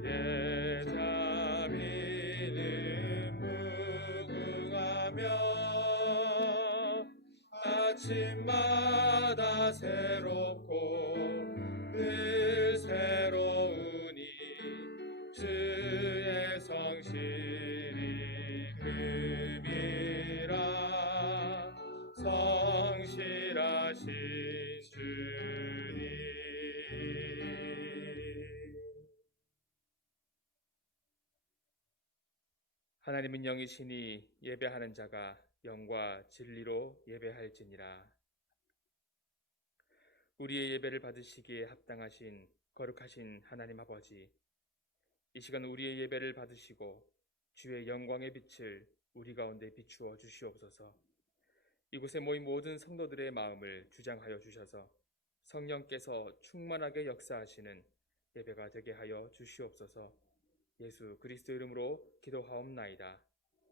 그의 자비는 무궁하며 아침마다 새롭고 늘 새로우니 주의 성실이 금이라 성실하신 주님. 하나님은 영이시니 예배하는 자가 영과 진리로 예배할지니라. 우리의 예배를 받으시기에 합당하신 거룩하신 하나님 아버지, 이 시간 우리의 예배를 받으시고 주의 영광의 빛을 우리 가운데 비추어 주시옵소서. 이곳에 모인 모든 성도들의 마음을 주장하여 주셔서 성령께서 충만하게 역사하시는 예배가 되게 하여 주시옵소서. 예수 그리스도 이름으로 기도하옵나이다.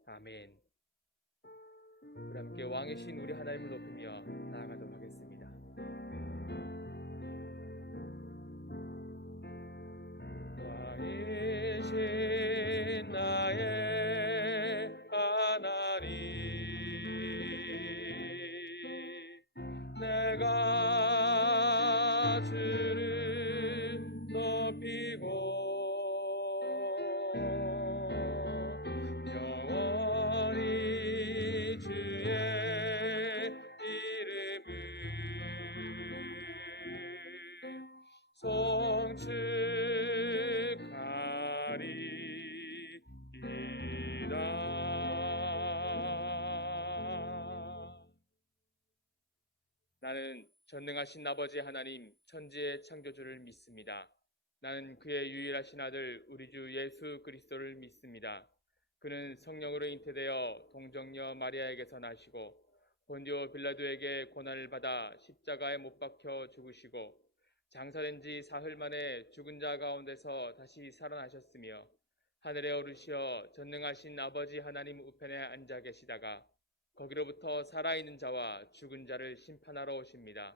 아멘. 우리 함께 왕이신 우리 하나님을 높이며 나아가도록 하겠습니다. 왕이신 나의 하나님, 내가 주를 높이고 영원히 주의 이름을 송축하리이다. 나는 전능하신 아버지 하나님 천지의 창조주를 믿습니다. 나는 그의 유일하신 아들 우리 주 예수 그리스도를 믿습니다. 그는 성령으로 잉태되어 동정녀 마리아에게서 나시고 본디오 빌라도에게 고난을 받아 십자가에 못 박혀 죽으시고 장사된 지 사흘 만에 죽은 자 가운데서 다시 살아나셨으며 하늘에 오르시어 전능하신 아버지 하나님 우편에 앉아 계시다가 거기로부터 살아있는 자와 죽은 자를 심판하러 오십니다.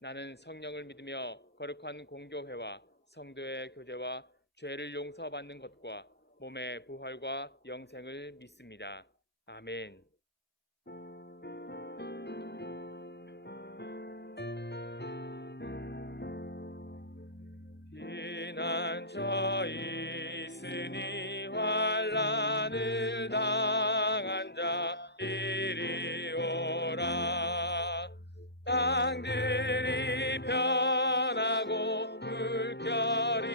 나는 성령을 믿으며 거룩한 공교회와 성도의 교제와 죄를 용서받는 것과 몸의 부활과 영생을 믿습니다. 아멘. 피난처 있으니 환난을 당한 자 이리 오라. 땅들이 변하고 물결이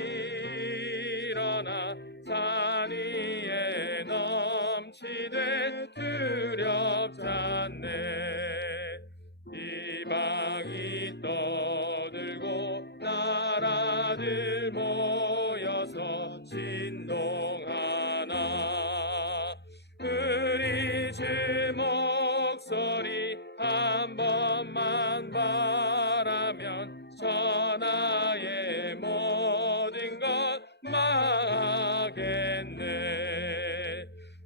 일어나 산 위에 넘치되 두렵지 않네. 이방이 떠들고 나라들 모여서 진동하나 우리 주 목소리 한 번만 바라면 천하의 모든 것 망하겠네.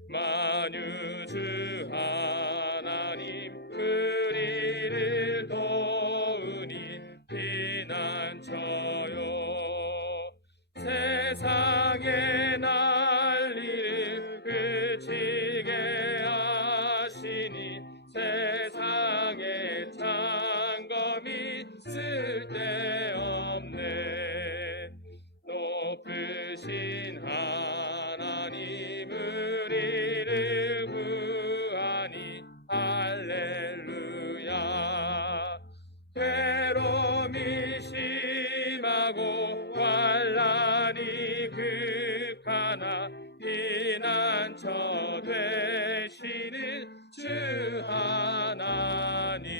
만유주 하나님 우리를 도우니 피난처요. 세상의 난리를 그치게 하시니 세상의 창검이 쓸데없네. 높으신 하나님 우리를 구하니 할렐루야. 괴로움이 심하고 환난이 극하나 피난처 되시는 주 하나님.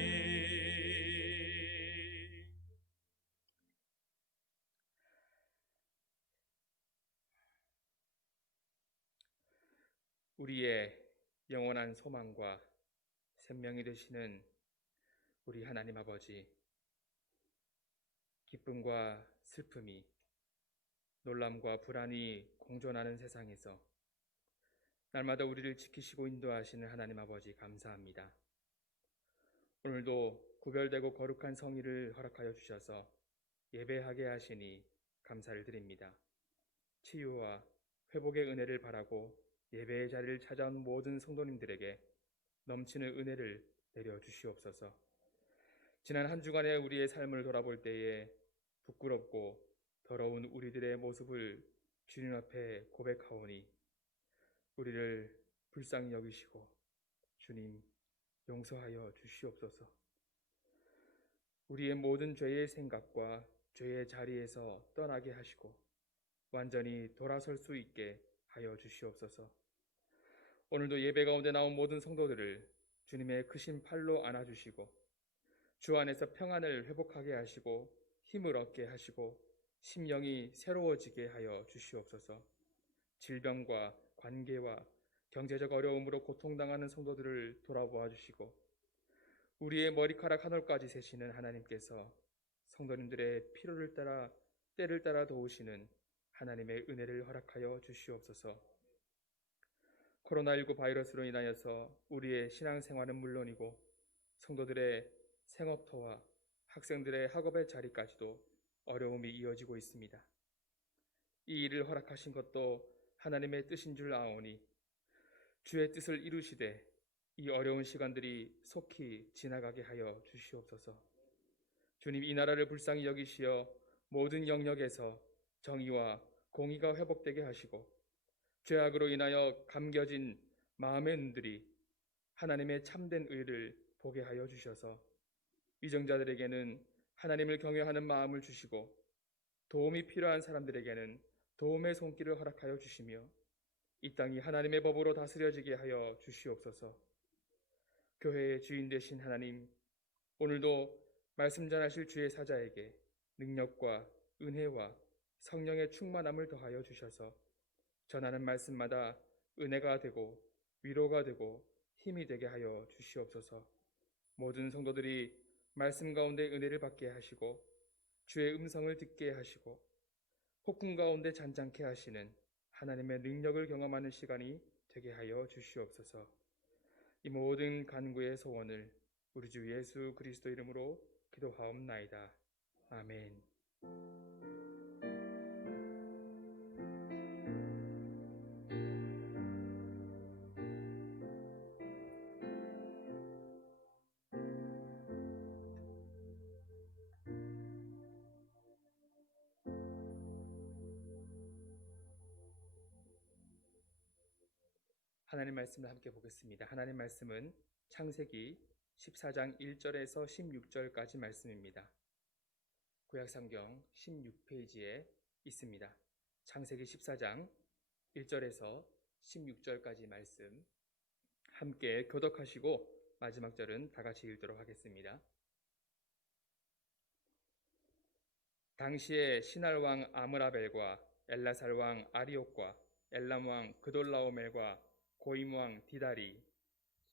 우리의 영원한 소망과 생명이 되시는 우리 하나님 아버지, 기쁨과 슬픔이, 놀람과 불안이 공존하는 세상에서 날마다 우리를 지키시고 인도하시는 하나님 아버지 감사합니다. 오늘도 구별되고 거룩한 성의를 허락하여 주셔서 예배하게 하시니 감사를 드립니다. 치유와 회복의 은혜를 바라고 예배의 자리를 찾아온 모든 성도님들에게 넘치는 은혜를 내려 주시옵소서. 지난 한 주간의 우리의 삶을 돌아볼 때에 부끄럽고 더러운 우리들의 모습을 주님 앞에 고백하오니 우리를 불쌍히 여기시고 주님 용서하여 주시옵소서. 우리의 모든 죄의 생각과 죄의 자리에서 떠나게 하시고 완전히 돌아설 수 있게 하여 주시옵소서. 오늘도 예배 가운데 나온 모든 성도들을 주님의 크신 팔로 안아주시고 주 안에서 평안을 회복하게 하시고 힘을 얻게 하시고 심령이 새로워지게 하여 주시옵소서. 질병과 관계와 경제적 어려움으로 고통당하는 성도들을 돌아보아 주시고 우리의 머리카락 한 올까지 세시는 하나님께서 성도님들의 필요를 따라 때를 따라 도우시는 하나님의 은혜를 허락하여 주시옵소서. 코로나19 바이러스로 인하여서 우리의 신앙생활은 물론이고 성도들의 생업터와 학생들의 학업의 자리까지도 어려움이 이어지고 있습니다. 이 일을 허락하신 것도 하나님의 뜻인 줄 아오니 주의 뜻을 이루시되 이 어려운 시간들이 속히 지나가게 하여 주시옵소서. 주님, 이 나라를 불쌍히 여기시어 모든 영역에서 정의와 공의가 회복되게 하시고 죄악으로 인하여 감겨진 마음의 눈들이 하나님의 참된 의를 보게 하여 주셔서 위정자들에게는 하나님을 경외하는 마음을 주시고 도움이 필요한 사람들에게는 도움의 손길을 허락하여 주시며 이 땅이 하나님의 법으로 다스려지게 하여 주시옵소서. 교회의 주인 되신 하나님, 오늘도 말씀 전하실 주의 사자에게 능력과 은혜와 성령의 충만함을 더하여 주셔서 전하는 말씀마다 은혜가 되고 위로가 되고 힘이 되게 하여 주시옵소서. 모든 성도들이 말씀 가운데 은혜를 받게 하시고 주의 음성을 듣게 하시고 폭풍 가운데 잔잔케 하시는 하나님의 능력을 경험하는 시간이 되게 하여 주시옵소서. 이 모든 간구의 소원을 우리 주 예수 그리스도 이름으로 기도하옵나이다. 아멘. 하나님 말씀을 함께 보겠습니다. 하나님 말씀은 창세기 14장 1절에서 16절까지 말씀입니다. 구약성경 16페이지에 있습니다. 창세기 14장 1절에서 16절까지 말씀 함께 교독하시고 마지막 절은 다 같이 읽도록 하겠습니다. 당시에 시날 왕 아므라벨과 엘라살 왕 아리옥과 엘람 왕 그돌라오멜과 고임 왕 디다리,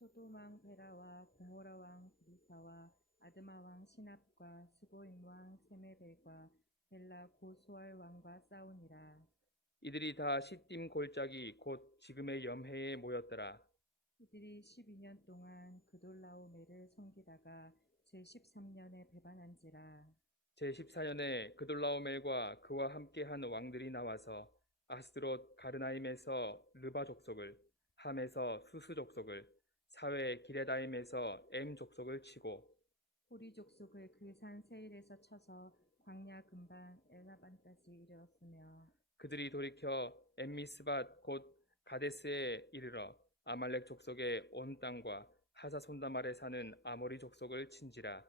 소돔 왕 베라와 고모라 왕 브리사와 아드마 왕 시납과 스보임 왕 세메벨과 벨라 고수알 왕과 싸우니라. 이들이 다 시딤 골짜기 곧 지금의 염해에 모였더라. 이들이 12년 동안 그돌라오멜을 섬기다가 제13년에 배반한지라. 제14년에 그돌라오멜과 그와 함께한 왕들이 나와서 아스드롯 가르나임에서 르바 족속을, 함에서 수스 족속을, 사회 기레다임에서 엠 족속을 치고 호리 족속을 그 산 세일에서 쳐서 광야 근방 엘라반까지 이르렀으며 그들이 돌이켜 엠미스밭 곧 가데스에 이르러 아말렉 족속의 온 땅과 하사손담 아래 사는 아모리 족속을 친지라.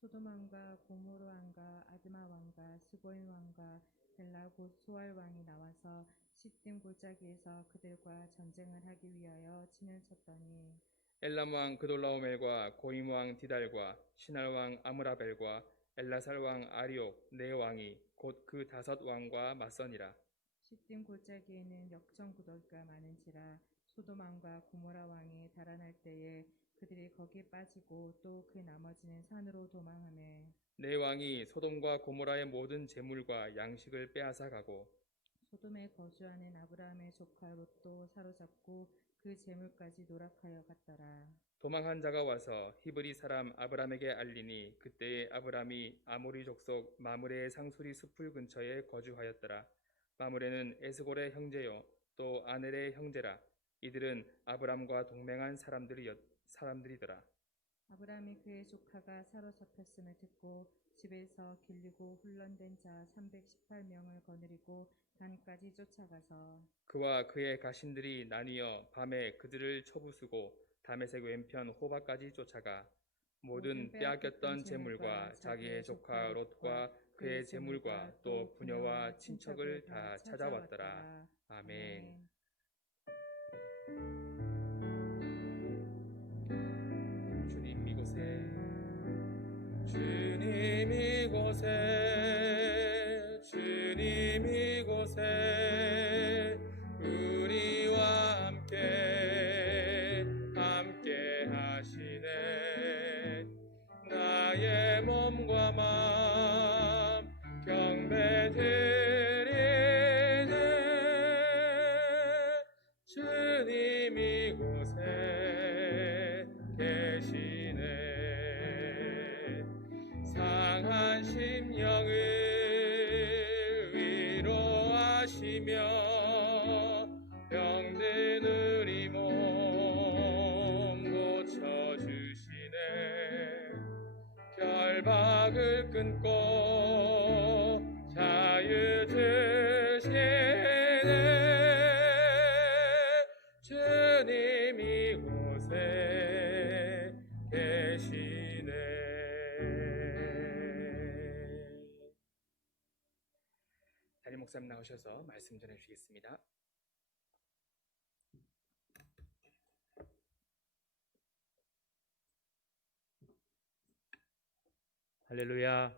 소돔 왕과 고모르 왕과 아드마 왕과 스보임 왕과 벨라 고수알 왕이 나와서 시딤 골짜기에서 그들과 전쟁을 하기 위하여 진을 쳤더니 엘람 왕 그돌라오멜과 고임 왕 디달과 시날 왕 아므라벨과 엘라살 왕 아리옥 네 왕이 곧 그 5 왕과 맞서니라. 시딤 골짜기에는 역전구덩이가 많은지라 소돔 왕과 고모라 왕이 달아날 때에 그들이 거기에 빠지고 또 그 나머지는 산으로 도망하매 네 왕이 소돔과 고모라의 모든 재물과 양식을 빼앗아 가고 소돔에 거주하는 아브라함의 조카 롯도 사로잡고 그 재물까지 노락하여 갔더라. 도망한 자가 와서 히브리 사람 아브람에게 알리니 그때에 아브람이 아모리 족속 마므레의 상수리 숲을 근처에 거주하였더라. 마므레는 에스골의 형제요 또 아넬의 형제라. 이들은 아브람과 동맹한 사람들이더라. 아브람이 그의 조카가 사로잡혔음을 듣고 집에서 길리고 훈련된 자 318명을 거느리고 단까지 쫓아가서 그와 그의 가신들이 나뉘어 밤에 그들을 쳐부수고 다메섹 왼편 호바까지 쫓아가 모든 빼앗겼던 재물과 자기의 조카 롯과 그의 재물과 또 부녀와 친척을 다 찾아왔더라. 아멘. 주님 이곳에 주님 이곳에 주님 이곳에 우리와 함께 하시네. 나의 몸과 맘 경배 드리네. 주님 이곳에 계시네. 상한 심령을 위로하시며 병든 우리 몸 고쳐주시네. 결박을 끊고 자유 주시네. 주님 이곳에 계시네. 담임 목사님 나오셔서 말씀 전해주시겠습니다. 할렐루야.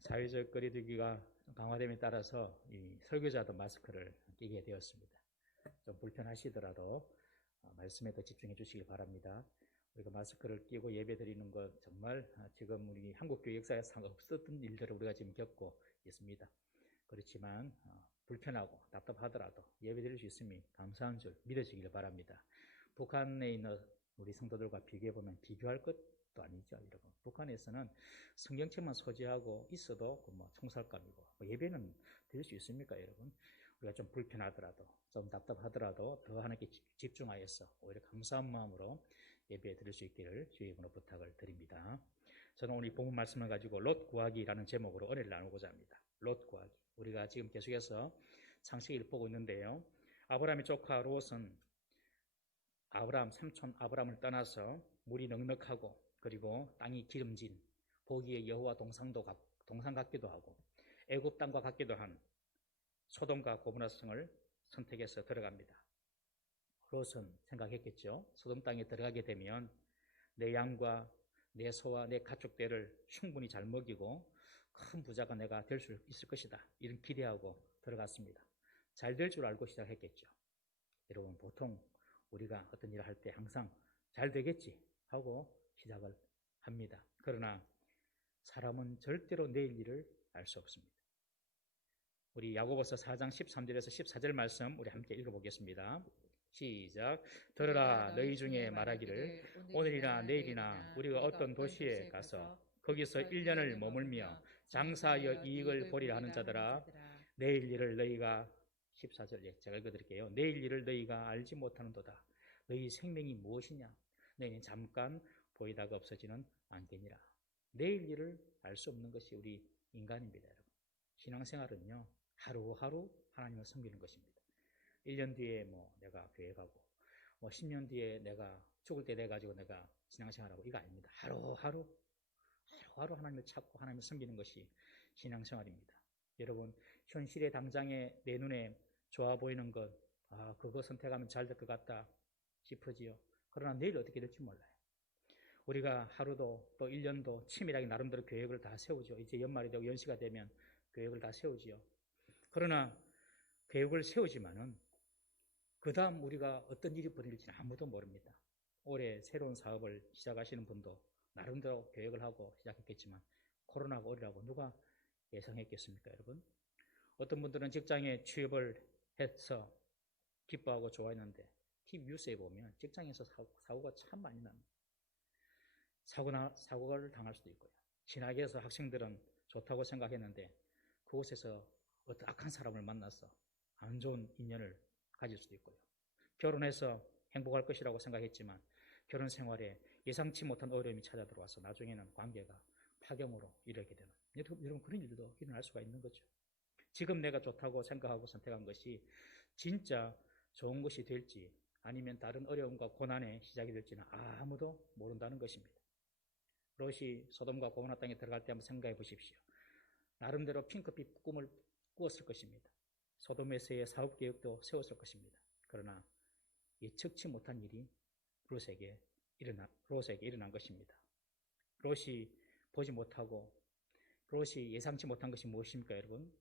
사회적 거리두기가 강화됨에 따라서 이 설교자도 마스크를 끼게 되었습니다. 좀 불편하시더라도 말씀에 더 집중해 주시기 바랍니다. 우리가 마스크를 끼고 예배 드리는 것 정말 지금 우리 한국교회 역사에서 없었던 일들을 우리가 지금 겪고 있습니다. 그렇지만 불편하고 답답하더라도 예배 드릴 수 있음이 감사한 줄 믿으시길 바랍니다. 북한에 있는 우리 성도들과 비교해보면 비교할 것도 아니죠, 여러분. 북한에서는 성경책만 소지하고 있어도 뭐 총살감이고 예배는 드릴 수 있습니까, 여러분? 우리가 좀 불편하더라도 좀 답답하더라도 더 하나님께 집중하여서 오히려 감사한 마음으로 예배 드릴 수 있기를 주의 이름으로 부탁을 드립니다. 저는 오늘 이 본문 말씀을 가지고 롯 구하기라는 제목으로 은혜를 나누고자 합니다. 롯 구하기. 우리가 지금 계속해서 창세기를 보고 있는데요. 아브라함의 조카 롯은 아브라함 삼촌 아브라함을 떠나서 물이 넉넉하고 그리고 땅이 기름진 보기에 여호와 동상 같기도 하고 애굽 땅과 같기도 한 소돔과 고모라 성을 선택해서 들어갑니다. 롯은 생각했겠죠. 소돔 땅에 들어가게 되면 내 양과 내 소와 내 가축들을 충분히 잘 먹이고 큰 부자가 내가 될 수 있을 것이다. 이런 기대하고 들어갔습니다. 잘 될 줄 알고 시작했겠죠. 여러분, 보통 우리가 어떤 일을 할 때 항상 잘 되겠지 하고 시작을 합니다. 그러나 사람은 절대로 내일 일을 알 수 없습니다. 우리 야고보서 4장 13절에서 14절 말씀 우리 함께 읽어보겠습니다. 시작. 들으라, 너희 중에 말하기를 오늘이나 내일이나 우리가 어떤 도시에 가서 거기서 1년을 머물며 장사하여 이익을 보리라 하는 자들아, 내일 일을 너희가 14절 제가 읽어드릴게요. 내일 일을 너희가 알지 못하는도다. 너희 생명이 무엇이냐? 너희는 잠깐 보이다가 없어지는 않겠니라. 내일 일을 알 수 없는 것이 우리 인간입니다, 여러분. 신앙생활은요, 하루하루 하나님을 섬기는 것입니다. 1년 뒤에 내가 교회 가고 10년 뒤에 내가 죽을 때 돼가지고 내가 신앙생활하고 이거 아닙니다. 하루하루 하나님을 찾고 하나님을 섬기는 것이 신앙생활입니다. 여러분, 현실의 당장에 내 눈에 좋아 보이는 것, 그거 선택하면 잘 될 것 같다 싶으지요. 그러나 내일 어떻게 될지 몰라요. 우리가 하루도 또 1년도 치밀하게 나름대로 계획을 다 세우죠. 이제 연말이 되고 연시가 되면 계획을 다 세우지요. 그러나 계획을 세우지만은 그 다음 우리가 어떤 일이 벌어질지는 아무도 모릅니다. 올해 새로운 사업을 시작하시는 분도 나름대로 계획을 하고 시작했겠지만 코로나가 오리라고 누가 예상했겠습니까, 여러분? 어떤 분들은 직장에 취업을 해서 기뻐하고 좋아했는데 TV 뉴스에 보면 직장에서 사고가 참 많이 납니다. 사고를 당할 수도 있고요. 친하게 해서 학생들은 좋다고 생각했는데 그곳에서 어떤 악한 사람을 만나서 안 좋은 인연을 가질 수도 있고요. 결혼해서 행복할 것이라고 생각했지만 결혼 생활에 예상치 못한 어려움이 찾아 들어와서 나중에는 관계가 파경으로 이르게 되는, 여러분 그런 일도 일어날 수가 있는 거죠. 지금 내가 좋다고 생각하고 선택한 것이 진짜 좋은 것이 될지 아니면 다른 어려움과 고난의 시작이 될지는 아무도 모른다는 것입니다. 롯이 소돔과 고모라 땅에 들어갈 때 한번 생각해 보십시오. 나름대로 핑크빛 꿈을 꾸었을 것입니다. 소돔에서의 사업 계획도 세웠을 것입니다. 그러나 예측치 못한 일이 롯에게 일어난 것입니다. 롯이 보지 못하고 롯이 예상치 못한 것이 무엇입니까, 여러분?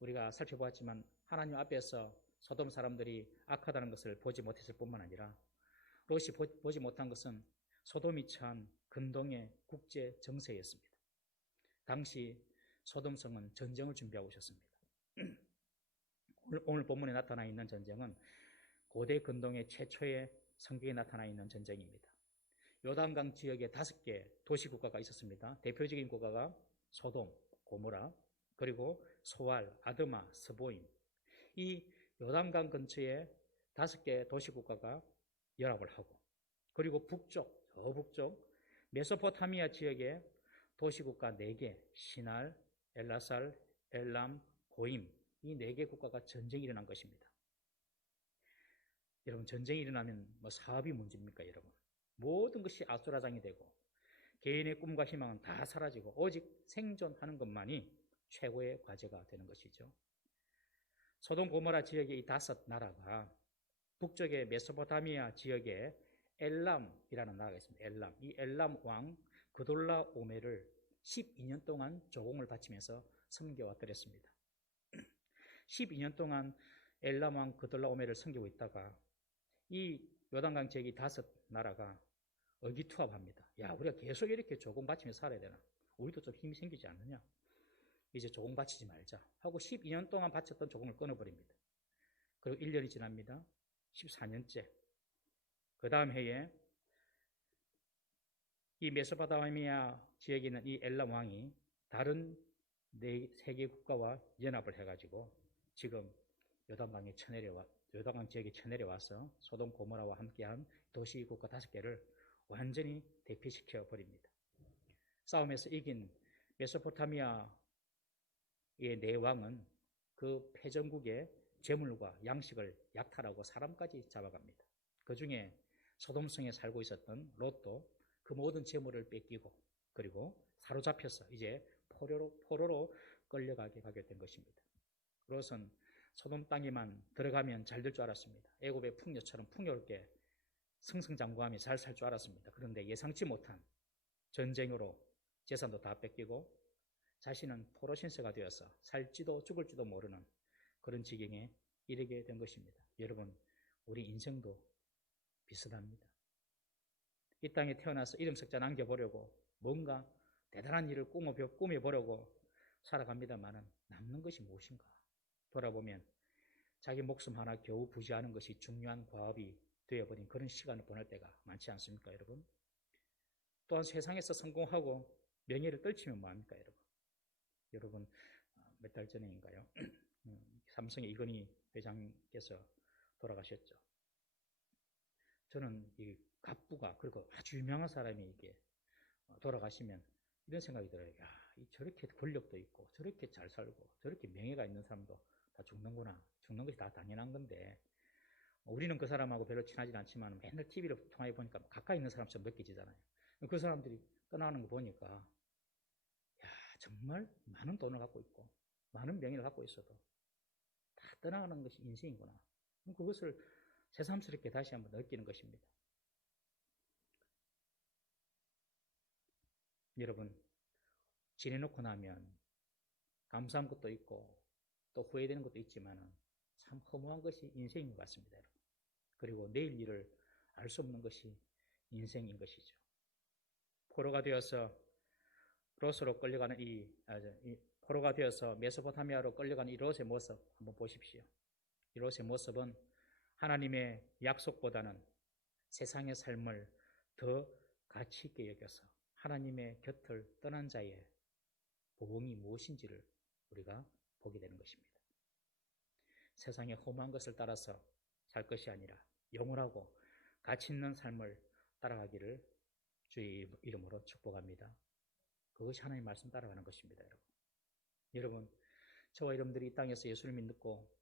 우리가 살펴보았지만 하나님 앞에서 소돔 사람들이 악하다는 것을 보지 못했을 뿐만 아니라 롯이 보지 못한 것은 소돔이 처한 근동의 국제 정세였습니다. 당시 소돔성은 전쟁을 준비하고 있었습니다. 오늘 본문에 나타나 있는 전쟁은 고대 근동의 최초의 성경에 나타나 있는 전쟁입니다. 요단강 지역에 5개 도시국가가 있었습니다. 대표적인 국가가 소돔, 고모라, 그리고 소알, 아드마, 스보임. 이 요단강 근처에 5개 도시국가가 연합을 하고, 그리고 저 북쪽 메소포타미아 지역에 도시국가 4개, 시날, 엘라살, 엘람, 고임, 이 4개 국가가 전쟁이 일어난 것입니다. 여러분, 전쟁이 일어나면 사업이 문제입니까, 여러분? 모든 것이 아수라장이 되고 개인의 꿈과 희망은 다 사라지고 오직 생존하는 것만이 최고의 과제가 되는 것이죠. 소돔 고모라 지역의 이 5 나라가 북쪽의 메소포타미아 지역에 엘람이라는 나라가 있습니다. 엘람. 이 엘람 왕 그돌라 오메를 12년 동안 조공을 바치면서 섬겨왔더랬습니다. 12년 동안 엘람 왕 그돌라 오메를 섬기고 있다가 이 요단강 지역의 5 나라가 의기투합합니다. 야, 우리가 계속 이렇게 조공 바치며 살아야 되나? 우리도 좀 힘이 생기지 않느냐? 이제 조공 바치지 말자 하고 12년 동안 바쳤던 조공을 끊어버립니다. 그리고 1년이 지납니다. 14년째. 그 다음 해에 이 메소포타미아 지역에 있는 이 엘람 왕이 다른 3개 국가와 연합을 해가지고 지금 요단강 지역에 쳐내려와서 소돔 고모라와 함께한 도시국가 5개를 완전히 대피시켜 버립니다. 싸움에서 이긴 메소포타미아의 4왕은 그 패전국의 재물과 양식을 약탈하고 사람까지 잡아갑니다. 그 중에 소돔성에 살고 있었던 롯도 그 모든 재물을 뺏기고 그리고 사로잡혀서 이제 포로로 끌려가게 된 것입니다. 롯은 소돔 땅에만 들어가면 잘 될 줄 알았습니다. 애굽의 풍요처럼 풍요롭게 승승장구하며 잘 살 줄 알았습니다. 그런데 예상치 못한 전쟁으로 재산도 다 뺏기고 자신은 포로 신세가 되어서 살지도 죽을지도 모르는 그런 지경에 이르게 된 것입니다. 여러분, 우리 인생도 비슷합니다. 이 땅에 태어나서 이름 석자 남겨보려고 뭔가 대단한 일을 꾸며보려고 살아갑니다만은 남는 것이 무엇인가? 돌아보면 자기 목숨 하나 겨우 부지하는 것이 중요한 과업이 되어버린 그런 시간을 보낼 때가 많지 않습니까, 여러분? 또한 세상에서 성공하고 명예를 떨치면 뭐합니까, 여러분? 여러분, 몇 달 전에인가요? 삼성의 이건희 회장께서 돌아가셨죠. 저는 이 갑부가, 그리고 아주 유명한 사람이 이게 돌아가시면 이런 생각이 들어요. 야, 저렇게 권력도 있고, 저렇게 잘 살고, 저렇게 명예가 있는 사람도 다 죽는구나. 죽는 것이 다 당연한 건데, 우리는 그 사람하고 별로 친하진 않지만 맨날 TV를 통해 보니까 가까이 있는 사람처럼 느껴지잖아요. 그 사람들이 떠나는 거 보니까, 야, 정말 많은 돈을 갖고 있고, 많은 명예를 갖고 있어도 다 떠나가는 것이 인생이구나. 그것을 새삼스럽게 다시 한번 느끼는 것입니다. 여러분, 지내놓고 나면 감사한 것도 있고 또 후회되는 것도 있지만 참 허무한 것이 인생인 것 같습니다. 여러분. 그리고 내일 일을 알 수 없는 것이 인생인 것이죠. 포로가 되어서 롯으로 끌려가는 포로가 되어서 메소포타미아로 끌려가는 이 롯의 모습 한번 보십시오. 이 롯의 모습은 하나님의 약속보다는 세상의 삶을 더 가치 있게 여겨서 하나님의 곁을 떠난 자의 보응이 무엇인지를 우리가 보게 되는 것입니다. 세상의 험한 것을 따라서 살 것이 아니라 영원하고 가치 있는 삶을 따라가기를 주의 이름으로 축복합니다. 그것이 하나님의 말씀 따라가는 것입니다. 여러분, 저와 여러분들이 이 땅에서 예수를 믿고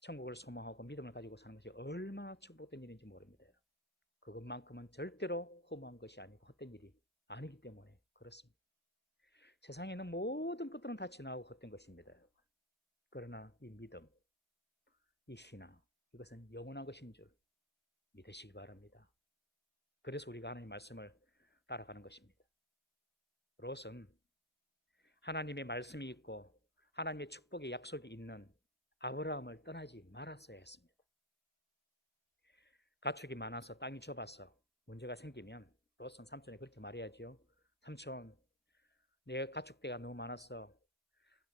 천국을 소망하고 믿음을 가지고 사는 것이 얼마나 축복된 일인지 모릅니다. 그것만큼은 절대로 허무한 것이 아니고 헛된 일이 아니기 때문에 그렇습니다. 세상에 있는 모든 것들은 다 지나고 헛된 것입니다. 그러나 이 믿음, 이 신앙, 이것은 영원한 것인 줄 믿으시기 바랍니다. 그래서 우리가 하나님의 말씀을 따라가는 것입니다. 롯은 하나님의 말씀이 있고 하나님의 축복의 약속이 있는 아브라함을 떠나지 말았어야 했습니다. 가축이 많아서 땅이 좁아서 문제가 생기면 롯은 삼촌이 그렇게 말해야지요. 삼촌, 내 가축대가 너무 많아서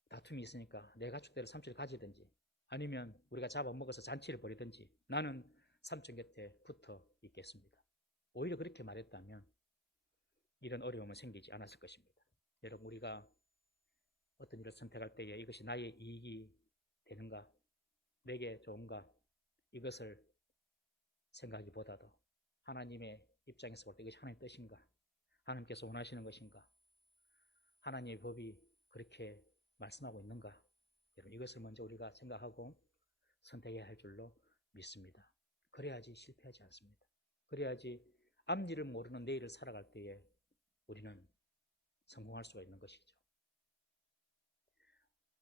다툼이 있으니까 내 가축대를 삼촌이 가지든지 아니면 우리가 잡아먹어서 잔치를 벌이든지 나는 삼촌 곁에 붙어 있겠습니다. 오히려 그렇게 말했다면 이런 어려움은 생기지 않았을 것입니다. 여러분, 우리가 어떤 일을 선택할 때에 이것이 나의 이익이 되는가, 내게 좋은가, 이것을 생각하기보다도 하나님의 입장에서 볼 때 이것이 하나님의 뜻인가, 하나님께서 원하시는 것인가, 하나님의 법이 그렇게 말씀하고 있는가, 여러분, 이것을 먼저 우리가 생각하고 선택해야 할 줄로 믿습니다. 그래야지 실패하지 않습니다. 그래야지 앞일을 모르는 내일을 살아갈 때에 우리는 성공할 수가 있는 것이죠.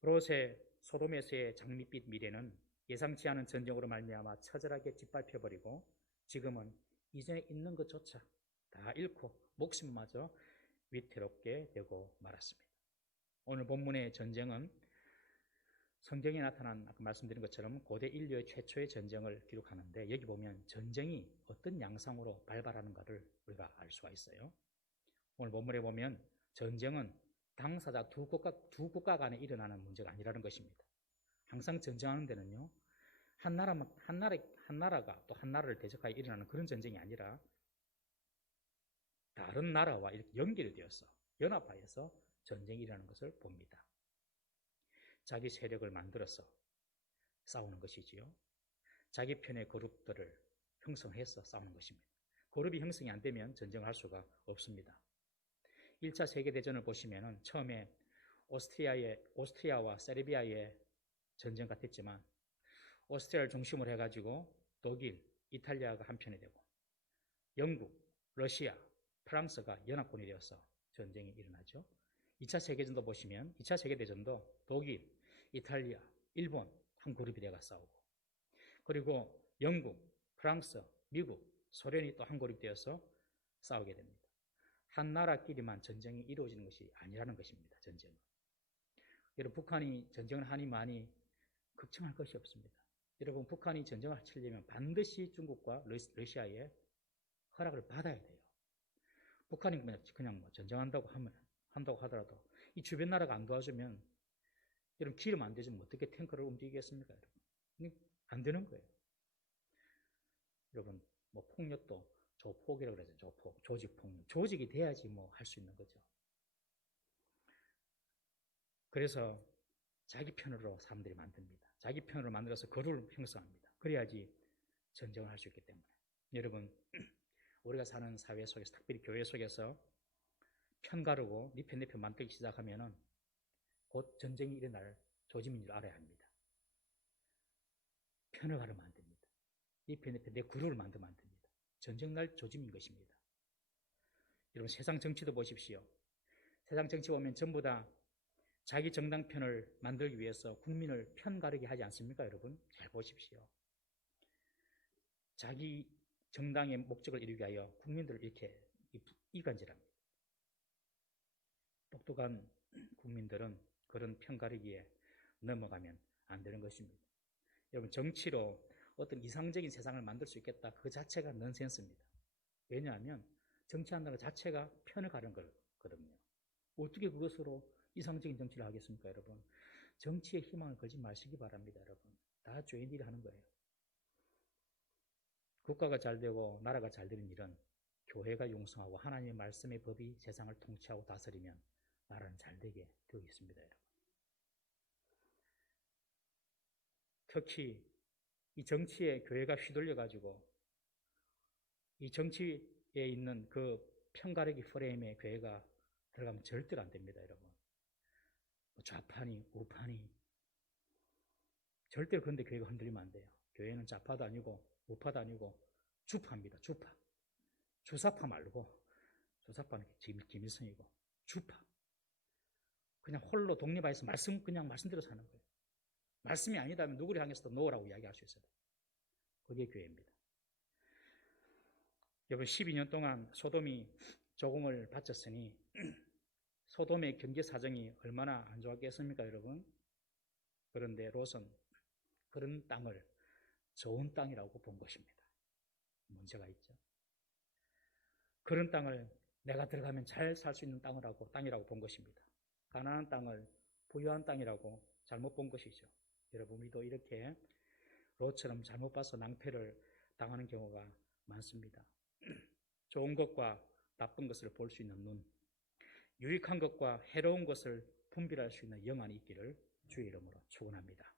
롯의 소돔에서의 장밋빛 미래는 예상치 않은 전쟁으로 말미암아 처절하게 짓밟혀버리고 지금은 이전에 있는 것조차 다 잃고 목숨마저 위태롭게 되고 말았습니다. 오늘 본문의 전쟁은 성경에 나타난 아까 말씀드린 것처럼 고대 인류의 최초의 전쟁을 기록하는데 여기 보면 전쟁이 어떤 양상으로 발발하는가를 우리가 알 수가 있어요. 오늘 본문에 보면 전쟁은 당사자 두 국가 간에 일어나는 문제가 아니라는 것입니다. 항상 전쟁하는 데는요, 한 나라가 또 한 나라를 대적하여 일어나는 그런 전쟁이 아니라 다른 나라와 이렇게 연결이 되어서 연합하여서 전쟁이 일어나는 것을 봅니다. 자기 세력을 만들어서 싸우는 것이지요. 자기 편의 그룹들을 형성해서 싸우는 것입니다. 그룹이 형성이 안 되면 전쟁을 할 수가 없습니다. 1차 세계대전을 보시면 처음에 오스트리아와 세르비아의 전쟁 같았지만 오스트리아를 중심으로 해가지고 독일, 이탈리아가 한편이 되고 영국, 러시아, 프랑스가 연합군이 되어서 전쟁이 일어나죠. 2차 세계대전도 보시면 2차 세계대전도 독일, 이탈리아, 일본 한 그룹이 되어 싸우고 그리고 영국, 프랑스, 미국, 소련이 또 한 그룹이 되어서 싸우게 됩니다. 한 나라끼리만 전쟁이 이루어지는 것이 아니라는 것입니다. 전쟁은. 여러분, 북한이 전쟁을 하니 많이 걱정할 것이 없습니다. 여러분, 북한이 전쟁을 치려면 반드시 중국과 러시아의 허락을 받아야 돼요. 북한이 그냥 뭐 전쟁한다고 하더라도 이 주변 나라가 안 도와주면 여러분 기름 안 되지면 어떻게 탱크를 움직이겠습니까? 여러분, 안 되는 거예요. 여러분, 뭐 폭력도 조폭이라고 그러죠. 조폭, 조직폭력. 조직이 돼야지 뭐 할 수 있는 거죠. 그래서 자기 편으로 사람들이 만듭니다. 자기 편으로 만들어서 거루를 형성합니다. 그래야지 전쟁을 할 수 있기 때문에. 여러분, 우리가 사는 사회 속에서, 특별히 교회 속에서 편 가르고 네 편 내 편 만들기 시작하면은 곧 전쟁이 일어날 조짐인 줄 알아야 합니다. 편을 가르면 안 됩니다. 네 편 내 편 내 그루를 만들면 안 됩니다. 전쟁 날 조짐인 것입니다. 여러분, 세상 정치도 보십시오. 세상 정치 보면 전부 다 자기 정당 편을 만들기 위해서 국민을 편 가르게 하지 않습니까, 여러분? 잘 보십시오. 자기 정당의 목적을 이루기 위하여 국민들을 이렇게 이간질합니다. 똑똑한 국민들은 그런 편 가르기에 넘어가면 안 되는 것입니다. 여러분, 정치로 어떤 이상적인 세상을 만들 수 있겠다, 그 자체가 넌센스입니다. 왜냐하면 정치한다는 자체가 편을 가르는 거거든요. 어떻게 그것으로 이상적인 정치를 하겠습니까, 여러분? 정치에 희망을 걸지 마시기 바랍니다, 여러분. 다 죄인들이 하는 거예요. 국가가 잘 되고 나라가 잘 되는 일은 교회가 융성하고 하나님의 말씀의 법이 세상을 통치하고 다스리면 나라는 잘 되게 되어 있습니다, 여러분. 특히 이 정치에 교회가 휘둘려가지고 이 정치에 있는 그 편가르기 프레임에 교회가 들어가면 절대로 안 됩니다, 여러분. 좌파니 우파니 절대로 그런데 교회가 흔들리면 안 돼요. 교회는 좌파도 아니고 우파도 아니고 주파입니다. 주파. 주사파 말고, 주사파는 김일성이고 주파. 그냥 홀로 독립해서 그냥 말씀대로 사는 거예요. 말씀이 아니다면 누구를 향해서도 노라고 이야기할 수 있어요. 그게 교회입니다. 여러분, 12년 동안 소돔이 조공을 바쳤으니 소돔의 경제 사정이 얼마나 안 좋았겠습니까, 여러분? 그런데 롯은 그런 땅을 좋은 땅이라고 본 것입니다. 문제가 있죠. 그런 땅을 내가 들어가면 잘 살 수 있는 땅이라고 본 것입니다. 가나안 땅을 부유한 땅이라고 잘못 본 것이죠. 여러분, 우리도 이렇게 롯처럼 잘못 봐서 낭패를 당하는 경우가 많습니다. 좋은 것과 나쁜 것을 볼 수 있는 눈, 유익한 것과 해로운 것을 분별할 수 있는 영안이 있기를 주의 이름으로 축원합니다.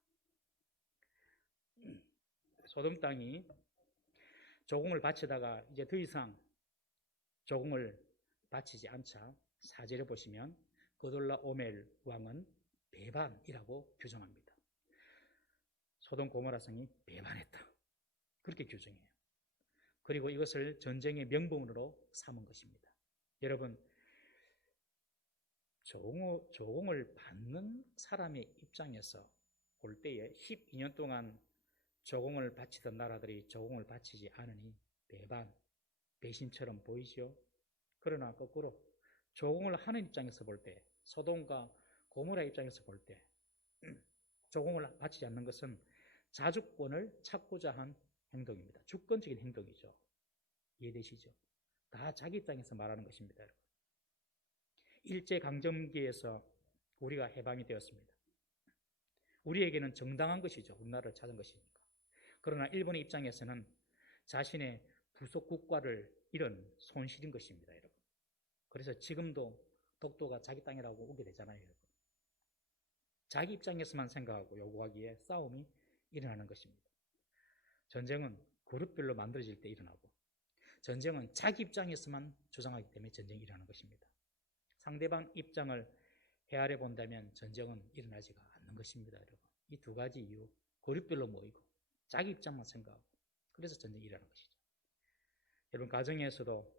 소돔 땅이 조공을 바치다가 이제 더 이상 조공을 바치지 않자 4절에 보시면 그돌라오멜 왕은 배반이라고 규정합니다. 소돔 고모라 성이 배반했다. 그렇게 규정해요. 그리고 이것을 전쟁의 명분으로 삼은 것입니다. 여러분, 조공을 받는 사람의 입장에서 볼 때에 12년 동안 조공을 바치던 나라들이 조공을 바치지 않으니 배신처럼 보이죠. 그러나 거꾸로 조공을 하는 입장에서 볼 때, 소돔과 고모라 입장에서 볼 때 조공을 바치지 않는 것은 자주권을 찾고자 한 행동입니다. 주권적인 행동이죠. 이해되시죠? 다 자기 입장에서 말하는 것입니다, 여러분. 일제강점기에서 우리가 해방이 되었습니다. 우리에게는 정당한 것이죠. 우리나라를 찾은 것이니까. 그러나 일본의 입장에서는 자신의 부속 국가를 잃은 손실인 것입니다, 여러분. 그래서 지금도 독도가 자기 땅이라고 오게 되잖아요, 여러분. 자기 입장에서만 생각하고 요구하기에 싸움이 일어나는 것입니다. 전쟁은 그룹별로 만들어질 때 일어나고, 전쟁은 자기 입장에서만 주장하기 때문에 전쟁이 일어나는 것입니다. 상대방 입장을 헤아려 본다면 전쟁은 일어나지가 않는 것입니다, 여러분. 이 두 가지 이유, 그룹별로 모이고 자기 입장만 생각하고, 그래서 전쟁이 일어나는 것이죠. 여러분, 가정에서도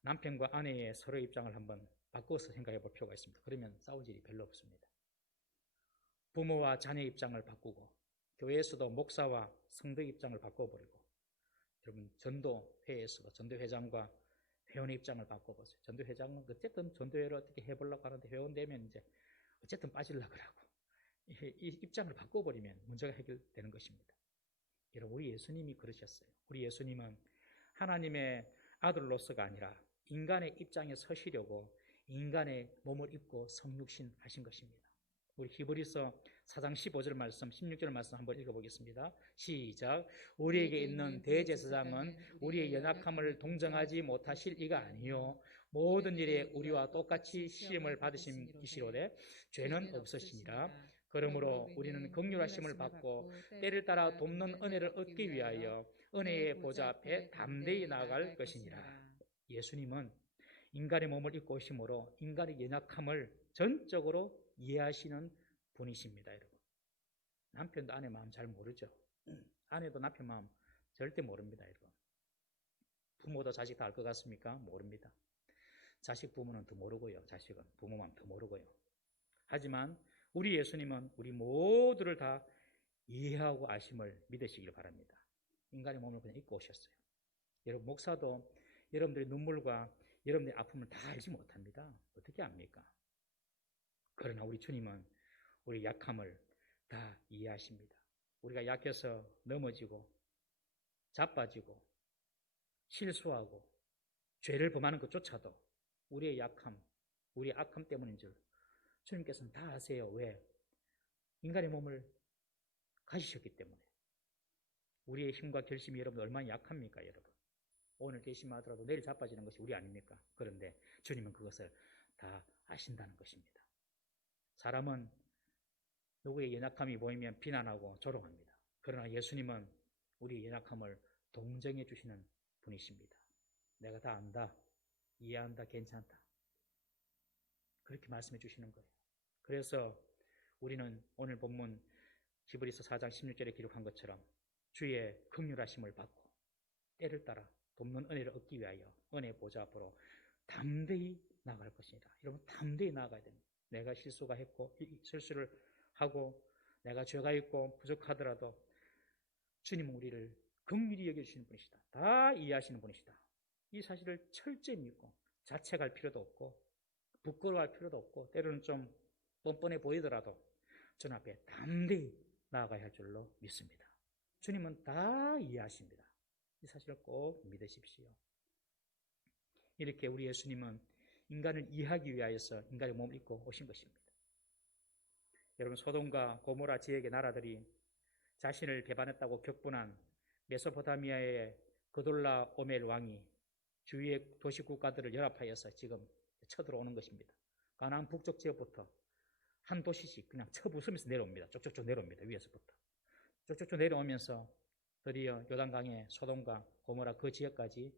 남편과 아내의 서로의 입장을 한번 바꿔서 생각해 볼 필요가 있습니다. 그러면 싸울 일이 별로 없습니다. 부모와 자녀 입장을 바꾸고, 교회에서도 목사와 성도의 입장을 바꿔버리고, 여러분, 전도회에서도 전도회장과 회원의 입장을 바꿔보세요. 전도회장은 어쨌든 전도회를 어떻게 해보려고 하는데 회원 되면 이제 어쨌든 빠지려고 하고, 이 입장을 바꿔버리면 문제가 해결되는 것입니다. 여러분, 우리 예수님이 그러셨어요. 우리 예수님은 하나님의 아들로서가 아니라 인간의 입장에 서시려고 인간의 몸을 입고 성육신 하신 것입니다. 우리 히브리서 4장 15절 말씀, 16절 말씀 한번 읽어보겠습니다. 시작. 우리에게 있는 대제사장은 우리의 연약함을 동정하지 못하실 이가 아니요 모든 일에 우리와 똑같이 시험을 받으신 이시로되 죄는 없으시니라. 그러므로 우리는 긍휼하심을 받고 때를 따라 돕는 은혜를 얻기 위하여 은혜의 보좌 앞에 담대히 나아갈 것이니라. 예수님은 인간의 몸을 입고 오심으로 인간의 연약함을 전적으로 이해하시는 분이십니다, 여러분. 남편도 아내 마음 잘 모르죠. 아내도 남편 마음 절대 모릅니다, 여러분. 부모도 자식 다 알 것 같습니까? 모릅니다. 자식 부모는 더 모르고요. 자식은 부모 마음 더 모르고요. 하지만 우리 예수님은 우리 모두를 다 이해하고 아심을 믿으시길 바랍니다. 인간의 몸을 그냥 입고 오셨어요. 여러분, 목사도 여러분들의 눈물과 여러분들의 아픔을 다 알지 못합니다. 어떻게 압니까? 그러나 우리 주님은 우리 약함을 다 이해하십니다. 우리가 약해서 넘어지고 자빠지고 실수하고 죄를 범하는 것조차도 우리의 약함, 우리의 악함 때문인 줄 주님께서는 다 아세요. 왜? 인간의 몸을 가지셨기 때문에. 우리의 힘과 결심이 여러분 얼마나 약합니까, 여러분? 오늘 결심하더라도 내일 자빠지는 것이 우리 아닙니까? 그런데 주님은 그것을 다 아신다는 것입니다. 사람은 누구의 연약함이 보이면 비난하고 조롱합니다. 그러나 예수님은 우리의 연약함을 동정해 주시는 분이십니다. 내가 다 안다, 이해한다, 괜찮다. 그렇게 말씀해 주시는 거예요. 그래서 우리는 오늘 본문 히브리서 4장 16절에 기록한 것처럼 주의 긍휼하심을 받고 때를 따라 돕는 은혜를 얻기 위하여 은혜 보좌 앞으로 담대히 나아갈 것이다. 여러분, 담대히 나아가야 됩니다. 내가 실수가 했고 실수를 하고 내가 죄가 있고 부족하더라도 주님은 우리를 긍휼히 여겨주시는 분이시다. 다 이해하시는 분이시다. 이 사실을 철저히 믿고 자책할 필요도 없고 부끄러워할 필요도 없고 때로는 좀 뻔뻔해 보이더라도 주님 앞에 담대히 나아가야 할 줄로 믿습니다. 주님은 다 이해하십니다. 이 사실을 꼭 믿으십시오. 이렇게 우리 예수님은 인간을 이해하기 위하여서 인간의 몸을 입고 오신 것입니다. 여러분, 소돔과 고모라 지역의 나라들이 자신을 배반했다고 격분한 메소포타미아의 그돌라 오멜 왕이 주위의 도시 국가들을 연합하여서 지금 쳐들어오는 것입니다. 가나안 북쪽 지역부터 한 도시씩 그냥 쳐부수면서 내려옵니다. 쭉쭉쭉 내려옵니다. 위에서부터. 쭉쭉쭉 내려오면서 드디어 요단강의 소돔과 고모라 그 지역까지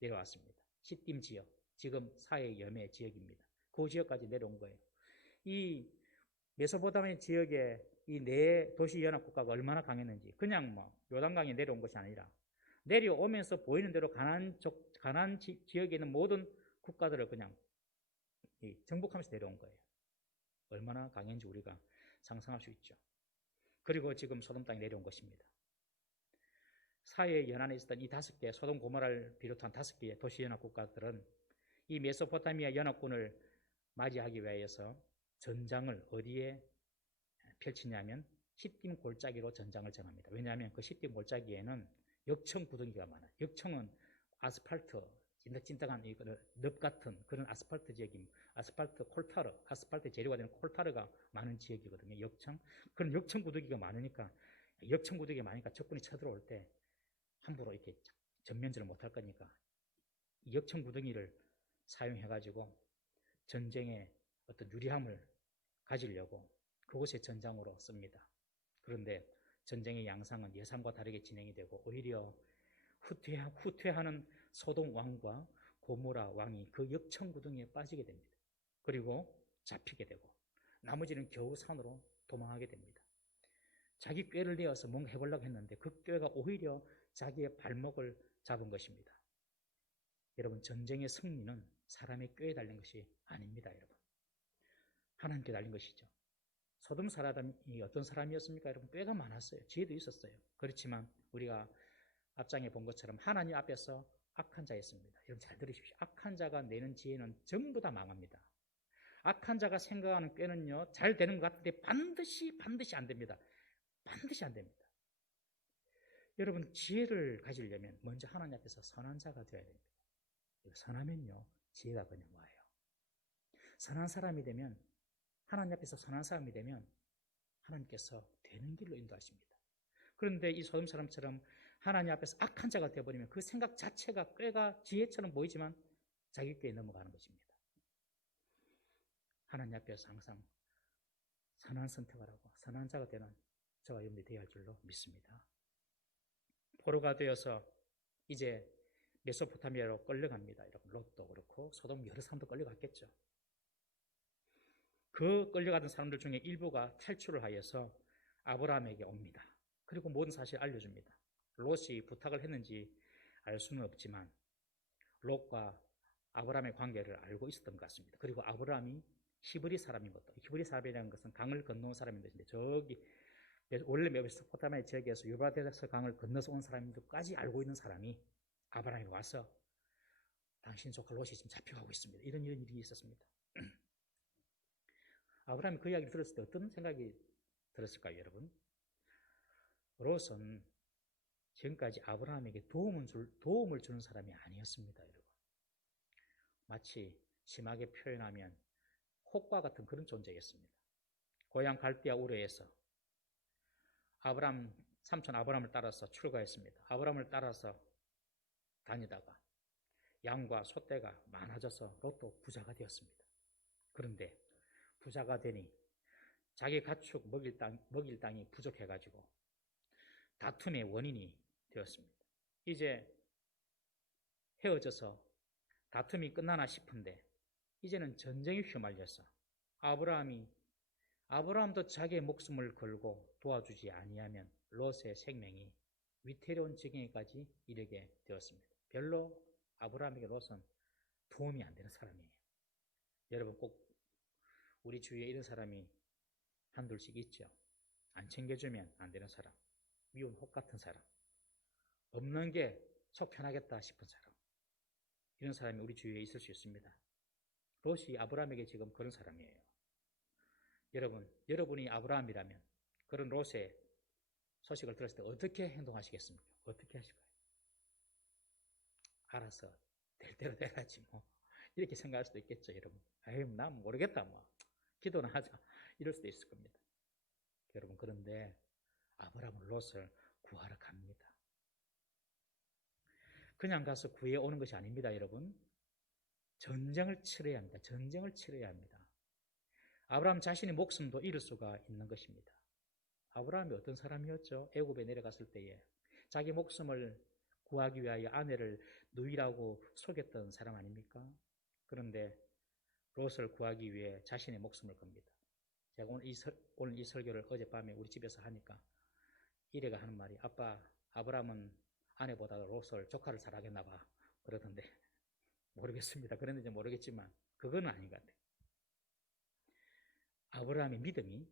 내려왔습니다. 시딤 지역, 지금 사해 염해 지역입니다. 그 지역까지 내려온 거예요. 이 메소포타미아 지역의 이 네 도시 연합 국가가 얼마나 강했는지 그냥 요단강에 내려온 것이 아니라 내려오면서 보이는 대로 가나안 지역에 있는 모든 국가들을 그냥 정복하면서 내려온 거예요. 얼마나 강했는지 우리가 상상할 수 있죠. 그리고 지금 소돔 땅에 내려온 것입니다. 사해 연안에 있었던 이 5개, 소돔 고모라를 비롯한 5개의 도시 연합 국가들은 이 메소포타미아 연합군을 맞이하기 위해서 전장을 어디에 펼치냐면 시딤 골짜기로 전장을 정합니다. 왜냐하면 그 시딤 골짜기에는 역청 구덩이가 많아요. 역청은 아스팔트, 찐득찐득한 늪 같은 그런 아스팔트 지역입니다. 아스팔트 콜타르, 아스팔트 재료가 되는 콜타르가 많은 지역이거든요. 역청. 그런 역청 구덩이가 많으니까 적군이 쳐들어올 때 함부로 이렇게 전면전을 못할 거니까 이 역청 구덩이를 사용해가지고 전쟁의 어떤 유리함을 가지려고 그곳의 전장으로 씁니다. 그런데 전쟁의 양상은 예상과 다르게 진행이 되고 오히려 후퇴하는 소돔 왕과 고모라 왕이 그 역청 구덩이에 빠지게 됩니다. 그리고 잡히게 되고 나머지는 겨우 산으로 도망하게 됩니다. 자기 꾀를 내어서 뭔가 해보려고 했는데 그 꾀가 오히려 자기의 발목을 잡은 것입니다. 여러분, 전쟁의 승리는 사람의 꾀에 달린 것이 아닙니다. 여러분, 하나님께 달린 것이죠. 소돔 사람이 어떤 사람이었습니까? 여러분, 꾀가 많았어요. 지혜도 있었어요. 그렇지만 우리가 앞장에 본 것처럼 하나님 앞에서 악한 자였습니다. 여러분, 잘 들으십시오. 악한 자가 내는 지혜는 전부 다 망합니다. 악한 자가 생각하는 꾀는요, 잘 되는 것 같은데 반드시 안 됩니다. 반드시 안 됩니다. 여러분, 지혜를 가지려면 먼저 하나님 앞에서 선한 자가 되어야 됩니다. 선하면요, 지혜가 그냥 와요. 선한 사람이 되면, 하나님 앞에서 선한 사람이 되면 하나님께서 되는 길로 인도하십니다. 그런데 이 소돔 사람처럼 하나님 앞에서 악한 자가 되어버리면 그 생각 자체가 꾀가 지혜처럼 보이지만 자기 꾀에 넘어가는 것입니다. 하나님 앞에서 항상 선한 선택을 하고 선한 자가 되는 저와 여러분이 되어야 할 줄로 믿습니다. 포로가 되어서 이제 메소포타미아로 끌려갑니다. 여러분, 롯도 그렇고 소돔 여러 사람도 끌려갔겠죠. 그 끌려가던 사람들 중에 일부가 탈출을 하여서 아브라함에게 옵니다. 그리고 모든 사실을 알려줍니다. 롯이 부탁을 했는지 알 수는 없지만 롯과 아브라함의 관계를 알고 있었던 것 같습니다. 그리고 아브라함이 히브리 사람인 것도, 히브리 사람이라는 것은 강을 건너온 사람인 것인데 저기 원래 메소포타미아 지역에서 유브라데스 강을 건너서 온 사람들까지 알고 있는 사람이 아브라함이 와서 당신 조카 롯이 지금 잡혀가고 있습니다. 이런 일이 있었습니다. 아브라함이 그 이야기를 들었을 때 어떤 생각이 들었을까요, 여러분? 롯은 지금까지 아브라함에게 도움을 주는 사람이 아니었습니다, 여러분. 마치 심하게 표현하면 혹과 같은 그런 존재였습니다. 고향 갈대아 우르에서 아브라함 삼촌 아브라함을 따라서 출가했습니다. 아브라함을 따라서 다니다가 양과 소떼가 많아져서 롯도 부자가 되었습니다. 그런데 부자가 되니 자기 가축 먹일 땅이 부족해가지고 다툼의 원인이 되었습니다. 이제 헤어져서 다툼이 끝나나 싶은데 이제는 전쟁에 휘말려서 아브라함도 자기의 목숨을 걸고 도와주지 아니하면 롯의 생명이 위태로운 지경에까지 이르게 되었습니다. 별로 아브라함에게 롯은 도움이 안 되는 사람이에요. 여러분 꼭 우리 주위에 이런 사람이 한둘씩 있죠. 안 챙겨주면 안 되는 사람, 미운 혹 같은 사람, 없는 게 속 편하겠다 싶은 사람, 이런 사람이 우리 주위에 있을 수 있습니다. 롯이 아브라함에게 지금 그런 사람이에요. 여러분이 아브라함이라면 그런 롯의 소식을 들었을 때 어떻게 행동하시겠습니까? 어떻게 하실 거예요? 알아서 될 대로 돼야지 뭐 이렇게 생각할 수도 있겠죠, 여러분. 아유, 난 모르겠다, 뭐 기도나 하자, 이럴 수도 있을 겁니다. 여러분, 그런데 아브라함은 롯을 구하러 갑니다. 그냥 가서 구해 오는 것이 아닙니다, 여러분. 전쟁을 치러야 합니다. 전쟁을 치러야 합니다. 아브라함 자신의 목숨도 잃을 수가 있는 것입니다. 아브라함이 어떤 사람이었죠? 애굽에 내려갔을 때에 자기 목숨을 구하기 위하여 아내를 누이라고 속였던 사람 아닙니까? 그런데 롯을 구하기 위해 자신의 목숨을 겁니다. 제가 오늘 이 설교를 어젯밤에 우리 집에서 하니까 이래가 하는 말이, 아빠, 아브라함은 아내보다 롯을 조카를 사랑했나 봐 그러던데 모르겠습니다. 그랬는지 모르겠지만 그거는 아닌 것 같아요. 아브라함의 믿음이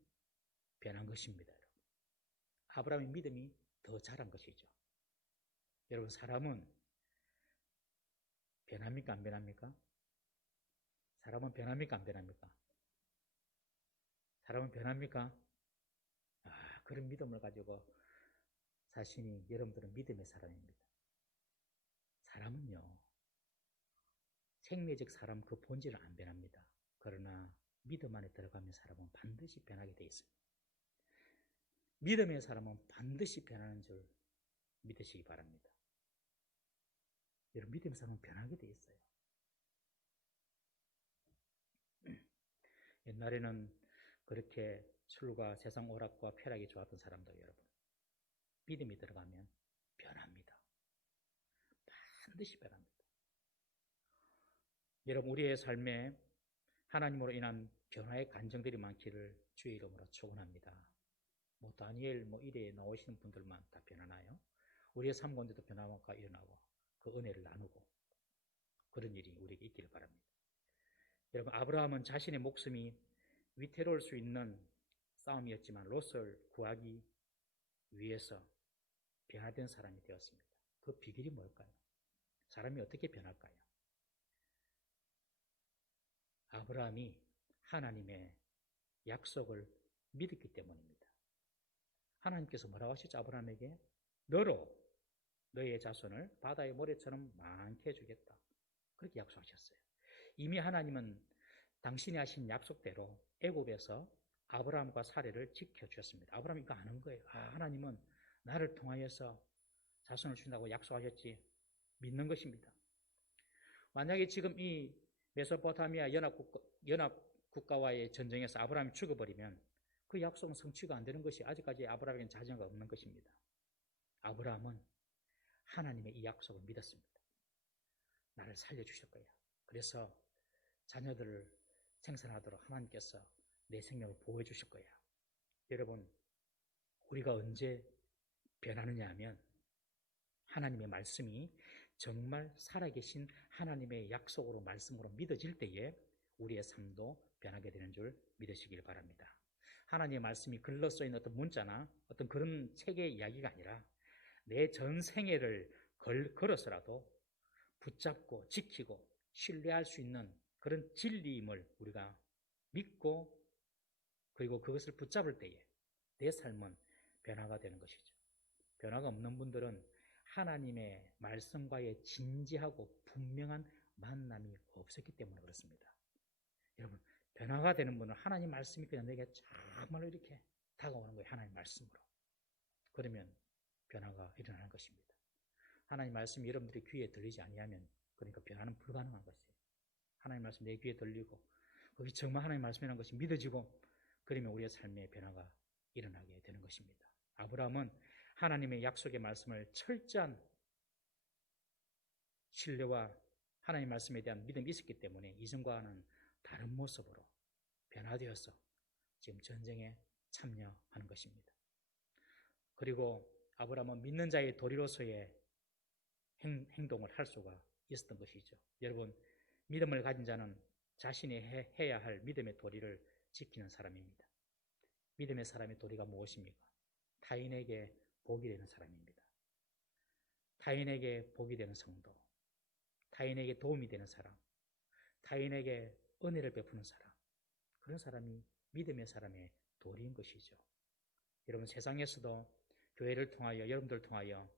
변한 것입니다. 아브라함의 믿음이 더 자란 것이죠. 여러분, 사람은 변합니까? 안 변합니까? 사람은 변합니까? 안 변합니까? 사람은 변합니까? 그런 믿음을 가지고 사시니 여러분들은 믿음의 사람입니다. 사람은요, 생리적 사람 그 본질은 안 변합니다. 그러나 믿음 안에 들어가면 사람은 반드시 변하게 되어 있습니다. 믿음의 사람은 반드시 변하는 줄 믿으시기 바랍니다. 여러분, 믿음의 사람은 변하게 되어 있어요. 옛날에는 그렇게 술과 세상 오락과 쾌락이 좋았던 사람들, 여러분, 믿음이 들어가면 변합니다. 반드시 변합니다. 여러분, 우리의 삶에 하나님으로 인한 변화의 간증들이 많기를 주의 이름으로 축원합니다. 다니엘 이래 나오시는 분들만 다 변하나요? 우리의 삶 가운데도 변화가 일어나고 그 은혜를 나누고 그런 일이 우리에게 있기를 바랍니다. 여러분, 아브라함은 자신의 목숨이 위태로울 수 있는 싸움이었지만 롯을 구하기 위해서 변화된 사람이 되었습니다. 그 비결이 뭘까요? 사람이 어떻게 변할까요? 아브라함이 하나님의 약속을 믿었기 때문입니다. 하나님께서 뭐라고 하셨죠? 아브라함에게 너로 너의 자손을 바다의 모래처럼 많게 해주겠다. 그렇게 약속하셨어요. 이미 하나님은 당신이 하신 약속대로 애굽에서 아브라함과 사례를 지켜주셨습니다. 아브라함이 이거 아는 거예요. 하나님은 나를 통하여서 자손을 준다고 약속하셨지, 믿는 것입니다. 만약에 지금 이 메소포타미아 연합국가와의 전쟁에서 아브라함이 죽어버리면 그 약속은 성취가 안 되는 것이 아직까지 아브라함에게는 자녀가 없는 것입니다. 아브라함은 하나님의 이 약속을 믿었습니다. 나를 살려주실 거야. 그래서 자녀들을 생산하도록 하나님께서 내 생명을 보호해 주실 거야. 여러분, 우리가 언제 변하느냐 하면 하나님의 말씀이 정말 살아계신 하나님의 약속으로 말씀으로 믿어질 때에 우리의 삶도 변하게 되는 줄 믿으시길 바랍니다. 하나님의 말씀이 글로 써있는 어떤 문자나 어떤 그런 책의 이야기가 아니라 내 전 생애를 걸어서라도 붙잡고 지키고 신뢰할 수 있는 그런 진리임을 우리가 믿고 그리고 그것을 붙잡을 때에 내 삶은 변화가 되는 것이죠. 변화가 없는 분들은 하나님의 말씀과의 진지하고 분명한 만남이 없었기 때문에 그렇습니다. 여러분, 변화가 되는 분은 하나님 말씀이 그냥 내게 정말로 이렇게 다가오는 거예요. 하나님 말씀으로. 그러면 변화가 일어나는 것입니다. 하나님 말씀이 여러분들의 귀에 들리지 아니하면 그러니까 변화는 불가능한 것이에요. 하나님 말씀 내 귀에 들리고 그게 정말 하나님 말씀이라는 것이 믿어지고 그러면 우리의 삶에 변화가 일어나게 되는 것입니다. 아브라함은 하나님의 약속의 말씀을 철저한 신뢰와 하나님 말씀에 대한 믿음이 있었기 때문에 이전과는 다른 모습으로 변화되어서 지금 전쟁에 참여하는 것입니다. 그리고 아브라함은 믿는 자의 도리로서의 행동을 할 수가 있었던 것이죠. 여러분, 믿음을 가진 자는 자신이 해야 할 믿음의 도리를 지키는 사람입니다. 믿음의 사람의 도리가 무엇입니까? 타인에게 복이 되는 사람입니다. 타인에게 복이 되는 성도, 타인에게 도움이 되는 사람, 타인에게 은혜를 베푸는 사람, 그런 사람이 믿음의 사람의 도리인 것이죠. 여러분, 세상에서도 교회를 통하여 여러분들을 통하여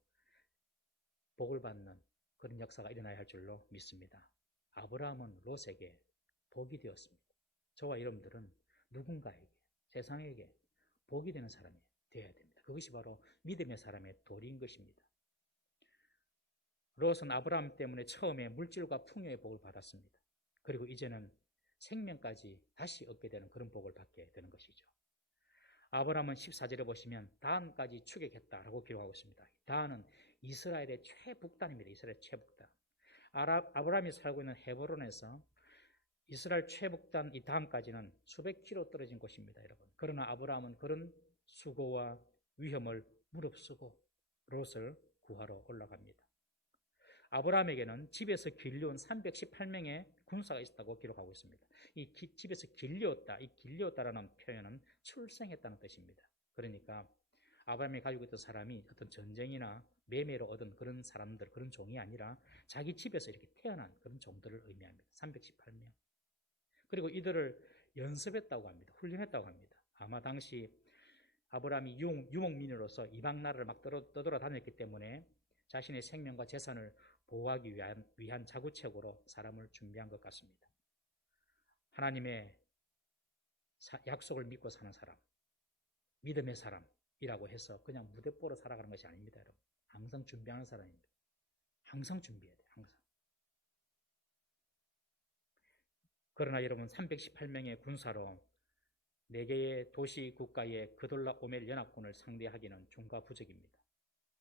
복을 받는 그런 역사가 일어나야 할 줄로 믿습니다. 아브라함은 롯에게 복이 되었습니다. 저와 여러분들은 누군가에게, 세상에게 복이 되는 사람이 되어야 됩니다. 그것이 바로 믿음의 사람의 도리인 것입니다. 롯은 아브라함 때문에 처음에 물질과 풍요의 복을 받았습니다. 그리고 이제는 생명까지 다시 얻게 되는 그런 복을 받게 되는 것이죠. 아브라함은 14절에 보시면 단까지 추격했다라고 기록하고 있습니다. 단은 이스라엘의 최북단입니다. 이스라엘 최북단. 아브라함이 살고 있는 헤브론에서 이스라엘 최북단 이 단까지는 수백 킬로 떨어진 곳입니다, 여러분. 그러나 아브라함은 그런 수고와 위험을 무릅쓰고 롯을 구하러 올라갑니다. 아브라함에게는 집에서 길려온 318명의 군사가 있었다고 기록하고 있습니다. 이 집에서 길려왔다, 이 길려왔다라는 표현은 출생했다는 뜻입니다. 그러니까 아브라함이 가지고 있던 사람이 어떤 전쟁이나 매매로 얻은 그런 사람들, 그런 종이 아니라 자기 집에서 이렇게 태어난 그런 종들을 의미합니다. 318명. 그리고 이들을 연습했다고 합니다. 훈련했다고 합니다. 아마 당시 아브라함이 유목민으로서 이방 나라를 막 떠돌아다녔기 때문에 자신의 생명과 재산을 보호하기 위한 자구책으로 사람을 준비한 것 같습니다. 하나님의 약속을 믿고 사는 사람, 믿음의 사람이라고 해서 그냥 무대뽀로 살아가는 것이 아닙니다, 여러분. 항상 준비하는 사람입니다. 항상 준비해야 돼요, 항상. 그러나 여러분, 318명의 군사로 4개의 도시 국가의 그돌라 오멜 연합군을 상대하기는 중과부적입니다.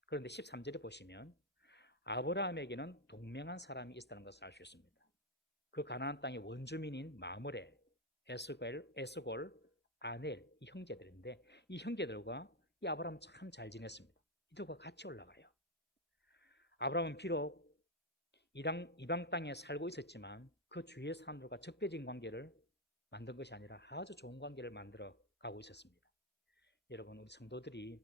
그런데 13절에 보시면 아브라함에게는 동맹한 사람이 있다는 것을 알 수 있습니다. 그 가나안 땅의 원주민인 마므레, 에스골, 아넬 이 형제들인데 이 형제들과 이 아브라함은 참 잘 지냈습니다. 이들과 같이 올라가요. 아브라함은 비록 이방 땅에 살고 있었지만 그 주위의 사람들과 적대적인 관계를 만든 것이 아니라 아주 좋은 관계를 만들어 가고 있었습니다. 여러분, 우리 성도들이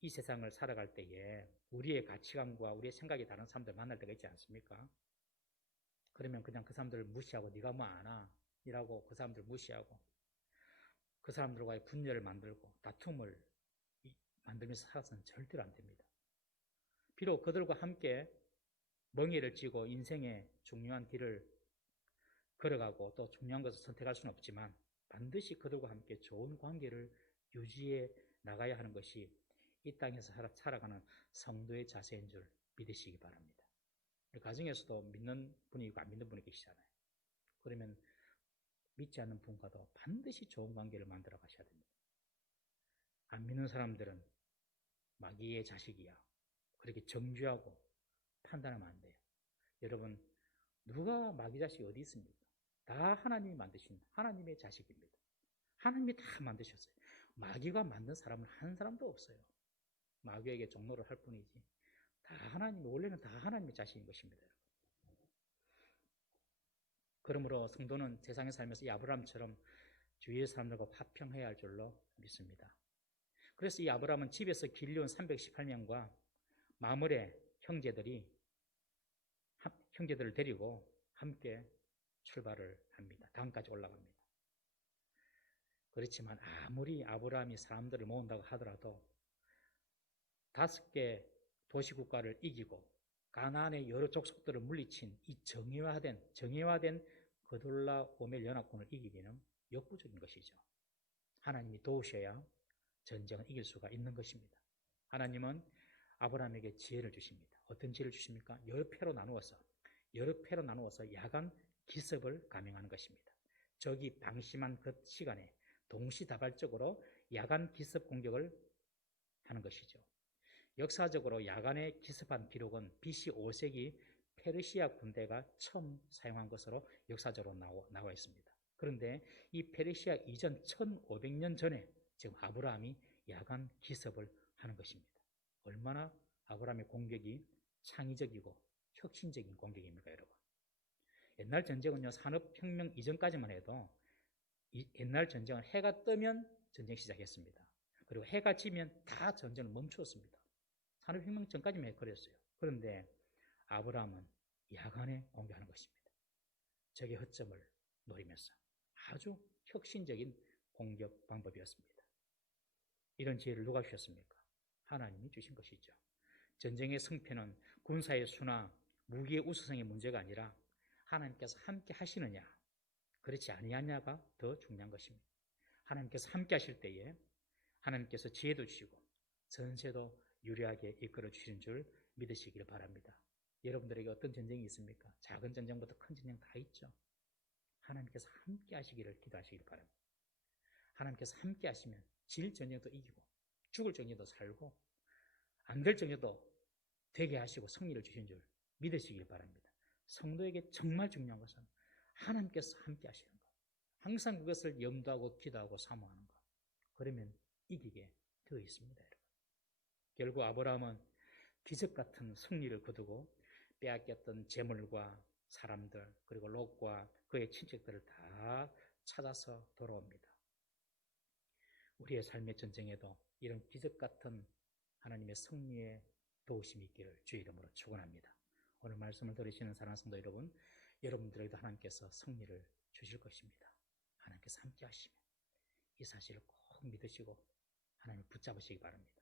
이 세상을 살아갈 때에 우리의 가치관과 우리의 생각이 다른 사람들 만날 때가 있지 않습니까? 그러면 그냥 그 사람들을 무시하고 네가 뭐 아나? 이라고 그 사람들을 무시하고 그 사람들과의 분열을 만들고 다툼을 만들면서 살아서는 절대로 안 됩니다. 비록 그들과 함께 멍에를 쥐고 인생의 중요한 길을 걸어가고 또 중요한 것을 선택할 수는 없지만 반드시 그들과 함께 좋은 관계를 유지해 나가야 하는 것이 이 땅에서 살아가는 성도의 자세인 줄 믿으시기 바랍니다. 가정에서도 믿는 분이 있고 안 믿는 분이 계시잖아요. 그러면 믿지 않는 분과도 반드시 좋은 관계를 만들어 가셔야 됩니다. 안 믿는 사람들은 마귀의 자식이야. 그렇게 정죄하고 판단하면 안 돼요. 여러분, 누가 마귀 자식이 어디 있습니까? 다 하나님이 만드신 하나님의 자식입니다. 하나님이 다 만드셨어요. 마귀가 만든 사람은 한 사람도 없어요. 마귀에게 종노를 할 뿐이지. 다 하나님이, 원래는 다 하나님의 자식인 것입니다. 그러므로 성도는 세상에 살면서 이 아브라함처럼 주위의 사람들과 화평해야 할 줄로 믿습니다. 그래서 이 아브라함은 집에서 길려온 318명과 마므레 형제들을 데리고 함께 출발을 합니다. 단까지 올라갑니다. 그렇지만 아무리 아브라함이 사람들을 모은다고 하더라도 5개 도시국가를 이기고 가나안의 여러 족속들을 물리친 이 정예화된 그돌라 오멜 연합군을 이기기는 역부족인 것이죠. 하나님이 도우셔야 전쟁을 이길 수가 있는 것입니다. 하나님은 아브라함에게 지혜를 주십니다. 어떤 지혜를 주십니까? 여러 패로 나누어서 야간 기습을 감행하는 것입니다. 적이 방심한 그 시간에 동시다발적으로 야간 기습 공격을 하는 것이죠. 역사적으로 야간에 기습한 기록은 BC 5세기 페르시아 군대가 처음 사용한 것으로 역사적으로 나와 있습니다. 그런데 이 페르시아 이전 1500년 전에 지금 아브라함이 야간 기습을 하는 것입니다. 얼마나 아브라함의 공격이 창의적이고 혁신적인 공격입니까, 여러분? 옛날 전쟁은요, 산업혁명 이전까지만 해도 옛날 전쟁은 해가 뜨면 전쟁 시작했습니다. 그리고 해가 지면 다 전쟁을 멈추었습니다. 산업혁명 전까지만 그랬어요. 그런데 아브라함은 야간에 공격하는 것입니다. 적의 허점을 노리면서 아주 혁신적인 공격 방법이었습니다. 이런 지혜를 누가 주셨습니까? 하나님이 주신 것이죠. 전쟁의 승패는 군사의 수나 무기의 우수성의 문제가 아니라 하나님께서 함께 하시느냐, 그렇지 아니하냐가 더 중요한 것입니다. 하나님께서 함께 하실 때에 하나님께서 지혜도 주시고 전세도 유리하게 이끌어 주시는 줄 믿으시길 바랍니다. 여러분들에게 어떤 전쟁이 있습니까? 작은 전쟁부터 큰 전쟁 다 있죠. 하나님께서 함께 하시기를 기도하시길 바랍니다. 하나님께서 함께 하시면 질 전쟁도 이기고 죽을 전쟁도 살고 안 될 전쟁도 되게 하시고 승리를 주신 줄 믿으시길 바랍니다. 성도에게 정말 중요한 것은 하나님께서 함께 하시는 것. 항상 그것을 염두하고 기도하고 사모하는 것. 그러면 이기게 되어 있습니다, 여러분. 결국 아브라함은 기적 같은 승리를 거두고 빼앗겼던 재물과 사람들 그리고 롯과 그의 친척들을 다 찾아서 돌아옵니다. 우리의 삶의 전쟁에도 이런 기적 같은 하나님의 승리의 도우심이 있기를 주의 이름으로 축원합니다. 오늘 말씀을 들으시는 사랑하는 성도 여러분, 여러분들에게도 하나님께서 승리를 주실 것입니다. 하나님께서 함께 하시면 이 사실을 꼭 믿으시고 하나님을 붙잡으시기 바랍니다.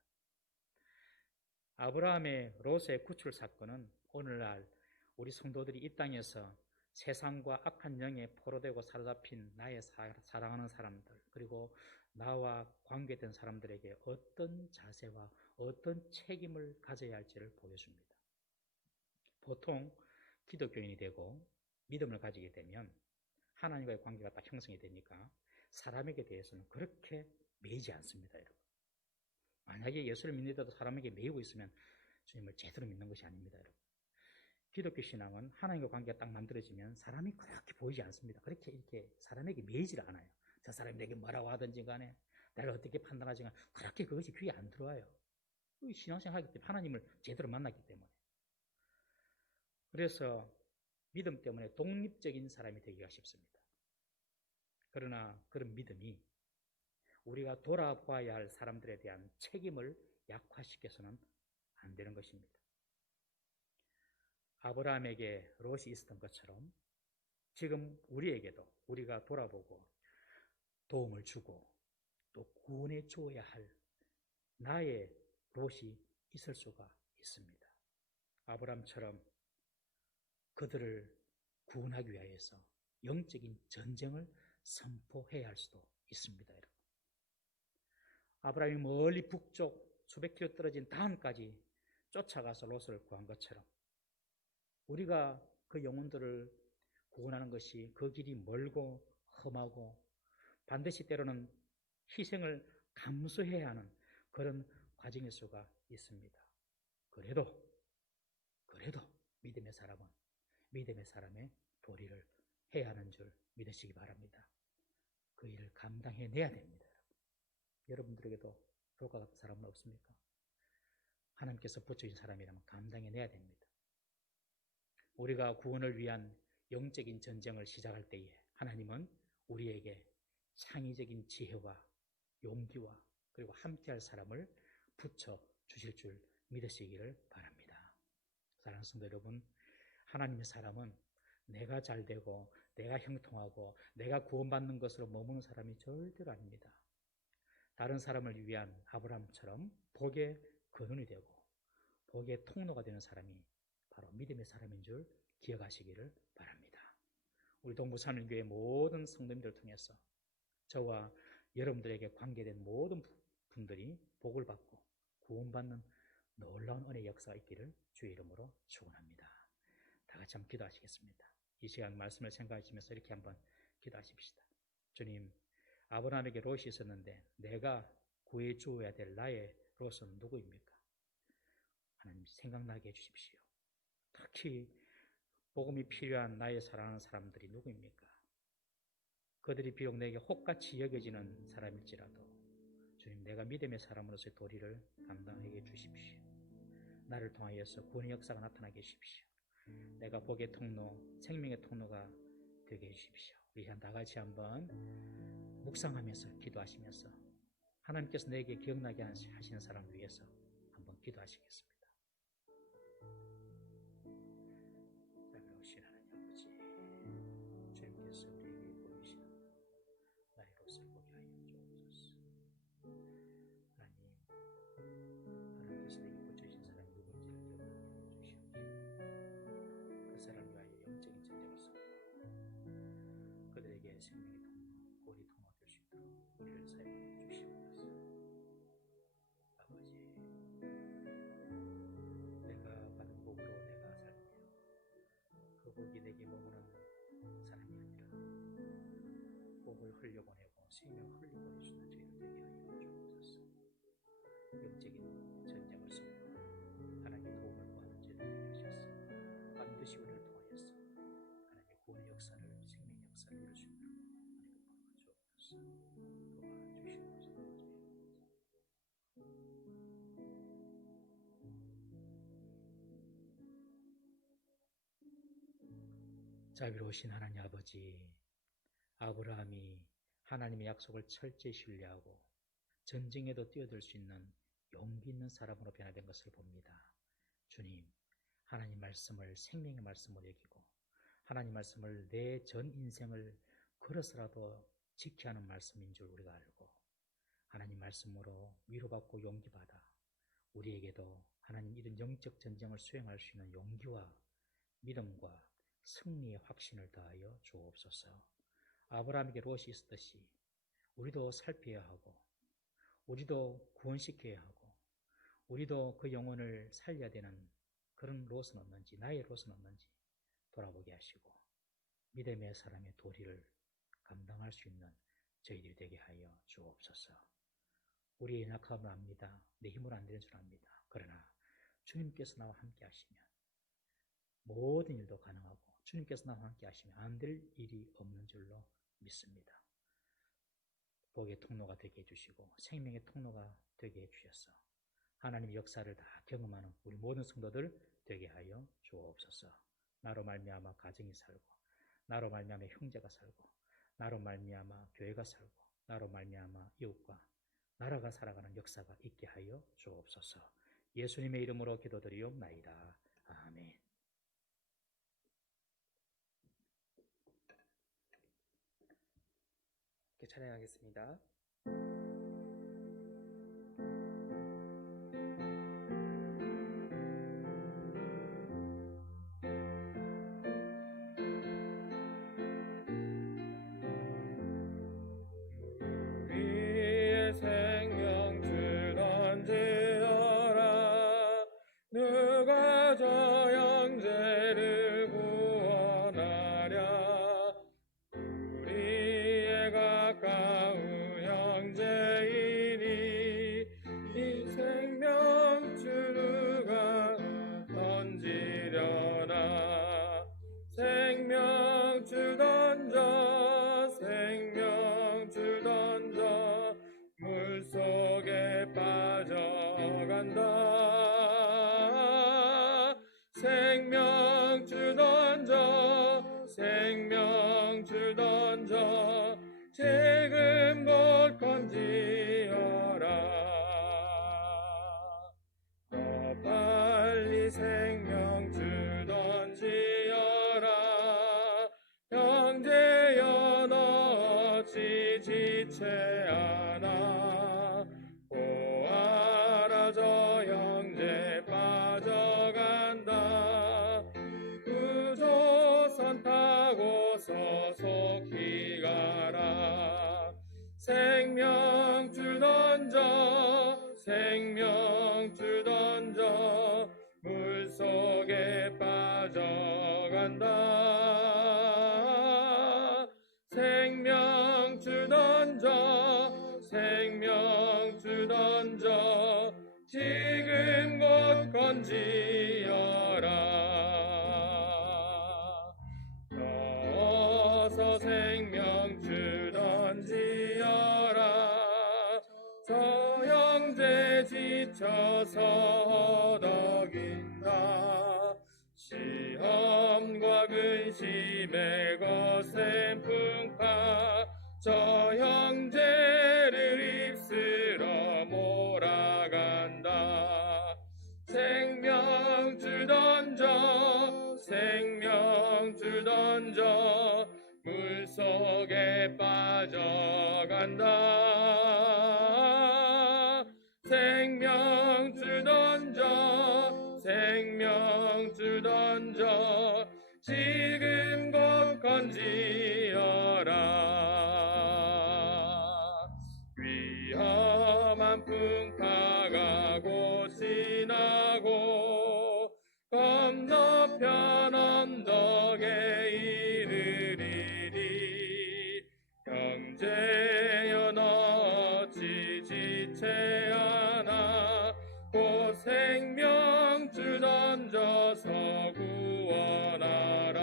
아브라함의 롯의 구출 사건은 오늘날 우리 성도들이 이 땅에서 세상과 악한 영에 포로되고 사로잡힌 나의 사랑하는 사람들 그리고 나와 관계된 사람들에게 어떤 자세와 어떤 책임을 가져야 할지를 보여줍니다. 보통 기독교인이 되고 믿음을 가지게 되면 하나님과의 관계가 딱 형성이 되니까 사람에게 대해서는 그렇게 매이지 않습니다, 여러분. 만약에 예수를 믿는데도 사람에게 매이고 있으면 주님을 제대로 믿는 것이 아닙니다, 여러분. 기독교 신앙은 하나님과 관계가 딱 만들어지면 사람이 그렇게 보이지 않습니다. 그렇게 이렇게 사람에게 매이질 않아요. 저 사람이 내게 뭐라고 하든지 간에 나를 어떻게 판단하지 간에 그렇게 그것이 귀에 안 들어와요. 신앙생활 하기 때문에 하나님을 제대로 만났기 때문에. 그래서 믿음 때문에 독립적인 사람이 되기가 쉽습니다. 그러나 그런 믿음이 우리가 돌아봐야 할 사람들에 대한 책임을 약화시켜서는 안 되는 것입니다. 아브라함에게 롯이 있었던 것처럼 지금 우리에게도 우리가 돌아보고 도움을 주고 또 구원해 주어야 할 나의 롯이 있을 수가 있습니다. 아브라함처럼 그들을 구원하기 위해서 영적인 전쟁을 선포해야 할 수도 있습니다, 여러분. 아브라함이 멀리 북쪽 수백 킬로 떨어진 단까지 쫓아가서 롯을 구한 것처럼 우리가 그 영혼들을 구원하는 것이 그 길이 멀고 험하고 반드시 때로는 희생을 감수해야 하는 그런 과정일 수가 있습니다. 그래도 믿음의 사람은 믿음의 사람의 도리를 해야 하는 줄 믿으시기 바랍니다. 그 일을 감당해내야 됩니다. 여러분들에게도 롯과 같은 사람은 없습니까? 하나님께서 붙여주신 사람이라면 감당해내야 됩니다. 우리가 구원을 위한 영적인 전쟁을 시작할 때에 하나님은 우리에게 창의적인 지혜와 용기와 그리고 함께할 사람을 붙여주실 줄 믿으시기를 바랍니다. 사랑하는 성도 여러분, 하나님의 사람은 내가 잘되고 내가 형통하고 내가 구원받는 것으로 머무는 사람이 절대로 아닙니다. 다른 사람을 위한 아브라함처럼 복의 근원이 되고 복의 통로가 되는 사람이 바로 믿음의 사람인 줄 기억하시기를 바랍니다. 우리 동부산일교회 모든 성도님들을 통해서 저와 여러분들에게 관계된 모든 분들이 복을 받고 구원받는 놀라운 은혜의 역사가 있기를 주의 이름으로 축원합니다. 다 같이 한번 기도하시겠습니다. 이 시간 말씀을 생각하시면서 이렇게 한번 기도하십시다. 주님, 아브라함에게 롯이 있었는데 내가 구해 주어야 될 나의 롯은 누구입니까? 하나님 생각나게 해주십시오. 특히 복음이 필요한 나의 사랑하는 사람들이 누구입니까? 그들이 비록 내게 혹같이 여겨지는 사람일지라도 주님, 내가 믿음의 사람으로서의 도리를 감당하게 해주십시오. 나를 통하여서 구원의 역사가 나타나게 해주십시오. 내가 복의 통로, 생명의 통로가 되게 해주십시오. 우리 다 같이 한번 묵상하면서 기도하시면서 하나님께서 내게 기억나게 하시는 사람을 위해서 한번 기도하시겠습니다. 자비로우신 하나님 아버지, 주님께서 우리에게 보이시는 나의 롯을 보게 하여 주옵소서. 하나님께서 내게 붙여주신 사람이 누구인지를 기억나게 해주시옵시오. 그 사람을 위하여 영적인 전쟁을 싸우고 그들에게 생명의 통로, 구원의 통로가 될 수 있도록 우리를 사용하여 주시옵소서. 아버지, 내가 받은 복으로 내가 살며 그 복이 내게 머무는 사람이 아니라 복을 흘려보내고 생명을 흘려보내주는 저희를 되게 하여 주옵소서. 영적인 전쟁을 승부하고 하나님의 도움을 구하는 저희를 되게 하셔서 반드시 우리를 통하여서 하나님의 구원의 역사를, 생명의 역사를 이룰 수 있도록 하나님 도와주옵소서. 도와주시옵소서. 자비로우신 하나님 아버지, 아브라함이 하나님의 약속을 철저히 신뢰하고 전쟁에도 뛰어들 수 있는 용기 있는 사람으로 변화된 것을 봅니다. 주님, 하나님 말씀을 생명의 말씀으로 여기고 하나님 말씀을 내 전 인생을 걸어서라도 지켜야 하는 말씀인 줄 우리가 알고 하나님 말씀으로 위로받고 용기받아 우리에게도 하나님 이런 영적 전쟁을 수행할 수 있는 용기와 믿음과 승리의 확신을 더하여 주옵소서. 아브라함에게 롯이 있었듯이 우리도 살펴야 하고 우리도 구원시켜야 하고 우리도 그 영혼을 살려야 되는 그런 롯은 없는지, 나의 롯은 없는지 돌아보게 하시고 믿음의 사람의 도리를 감당할 수 있는 저희들이 되게 하여 주옵소서. 우리의 약함을 압니다. 내 힘으로 안 되는 줄 압니다. 그러나 주님께서 나와 함께 하시면 모든 일도 가능하고 주님께서 나와 함께 하시면 안 될 일이 없는 줄로 믿습니다. 복의 통로가 되게 해주시고 생명의 통로가 되게 해주셔서 하나님의 역사를 다 경험하는 우리 모든 성도들 되게 하여 주옵소서. 나로 말미암아 가정이 살고 나로 말미암아 형제가 살고 나로 말미암아 교회가 살고 나로 말미암아 이웃과 나라가 살아가는 역사가 있게 하여 주옵소서. 예수님의 이름으로 기도드리옵나이다. 아멘. 찬양하겠습니다. 우리의 생명 주던 지어라. 누가 저 형제를 구원하랴. 우리의 가까운 형제이니 이 생명줄 누가 던지려나. 생명줄 던져 생명줄 던져 물속에 빠져간다. 생명줄 던져 생명줄 던져 지금 곧 건지어라. 더 빨리 생명줄 던지어라. 형제여 너 어찌 지체하나. 보아라 저 형제 빠져간다. 구조선 타고서 속히 가라. 생명줄 던져 생명줄 던져 생명줄 던져 지금 곧 건지어라. 어서 생명줄 던지어라. 저 형제 지쳐서 허덕인다. 시험과 근심의 거센 풍파 저 형제를 휩쓸어 몰아간다. 생명줄 던져 생명줄 던져 물속에 빠져간다. 생명줄 던져 생명줄 던져 지금 곧 건지어라. 위험한 풍파가 곧 지나고 건너편 언덕에 이르리니 형제여 너 어찌 지체하나 곧 생명줄 던져서 구원하라.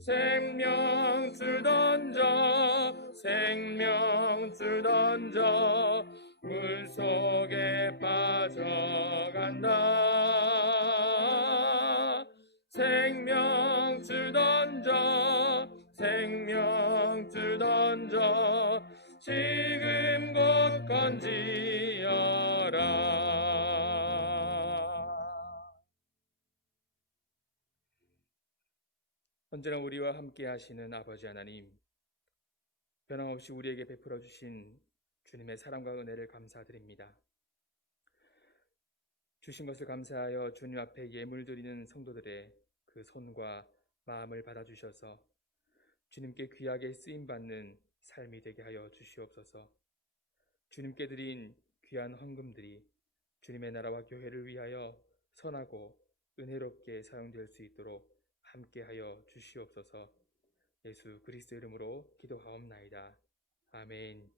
생명줄 던져 생명줄 던져 물속에 빠져간다. 생명줄 던져 생명줄 던져 지금 곧 건지어라. 언제나 우리와 함께 하시는 아버지 하나님, 변함없이 우리에게 베풀어 주신 주님의 사랑과 은혜를 감사드립니다. 주신 것을 감사하여 주님 앞에 예물 드리는 성도들의 그 손과 마음을 받아주셔서 주님께 귀하게 쓰임받는 삶이 되게 하여 주시옵소서. 주님께 드린 귀한 헌금들이 주님의 나라와 교회를 위하여 선하고 은혜롭게 사용될 수 있도록 함께하여 주시옵소서. 예수 그리스도 이름으로 기도하옵나이다. 아멘.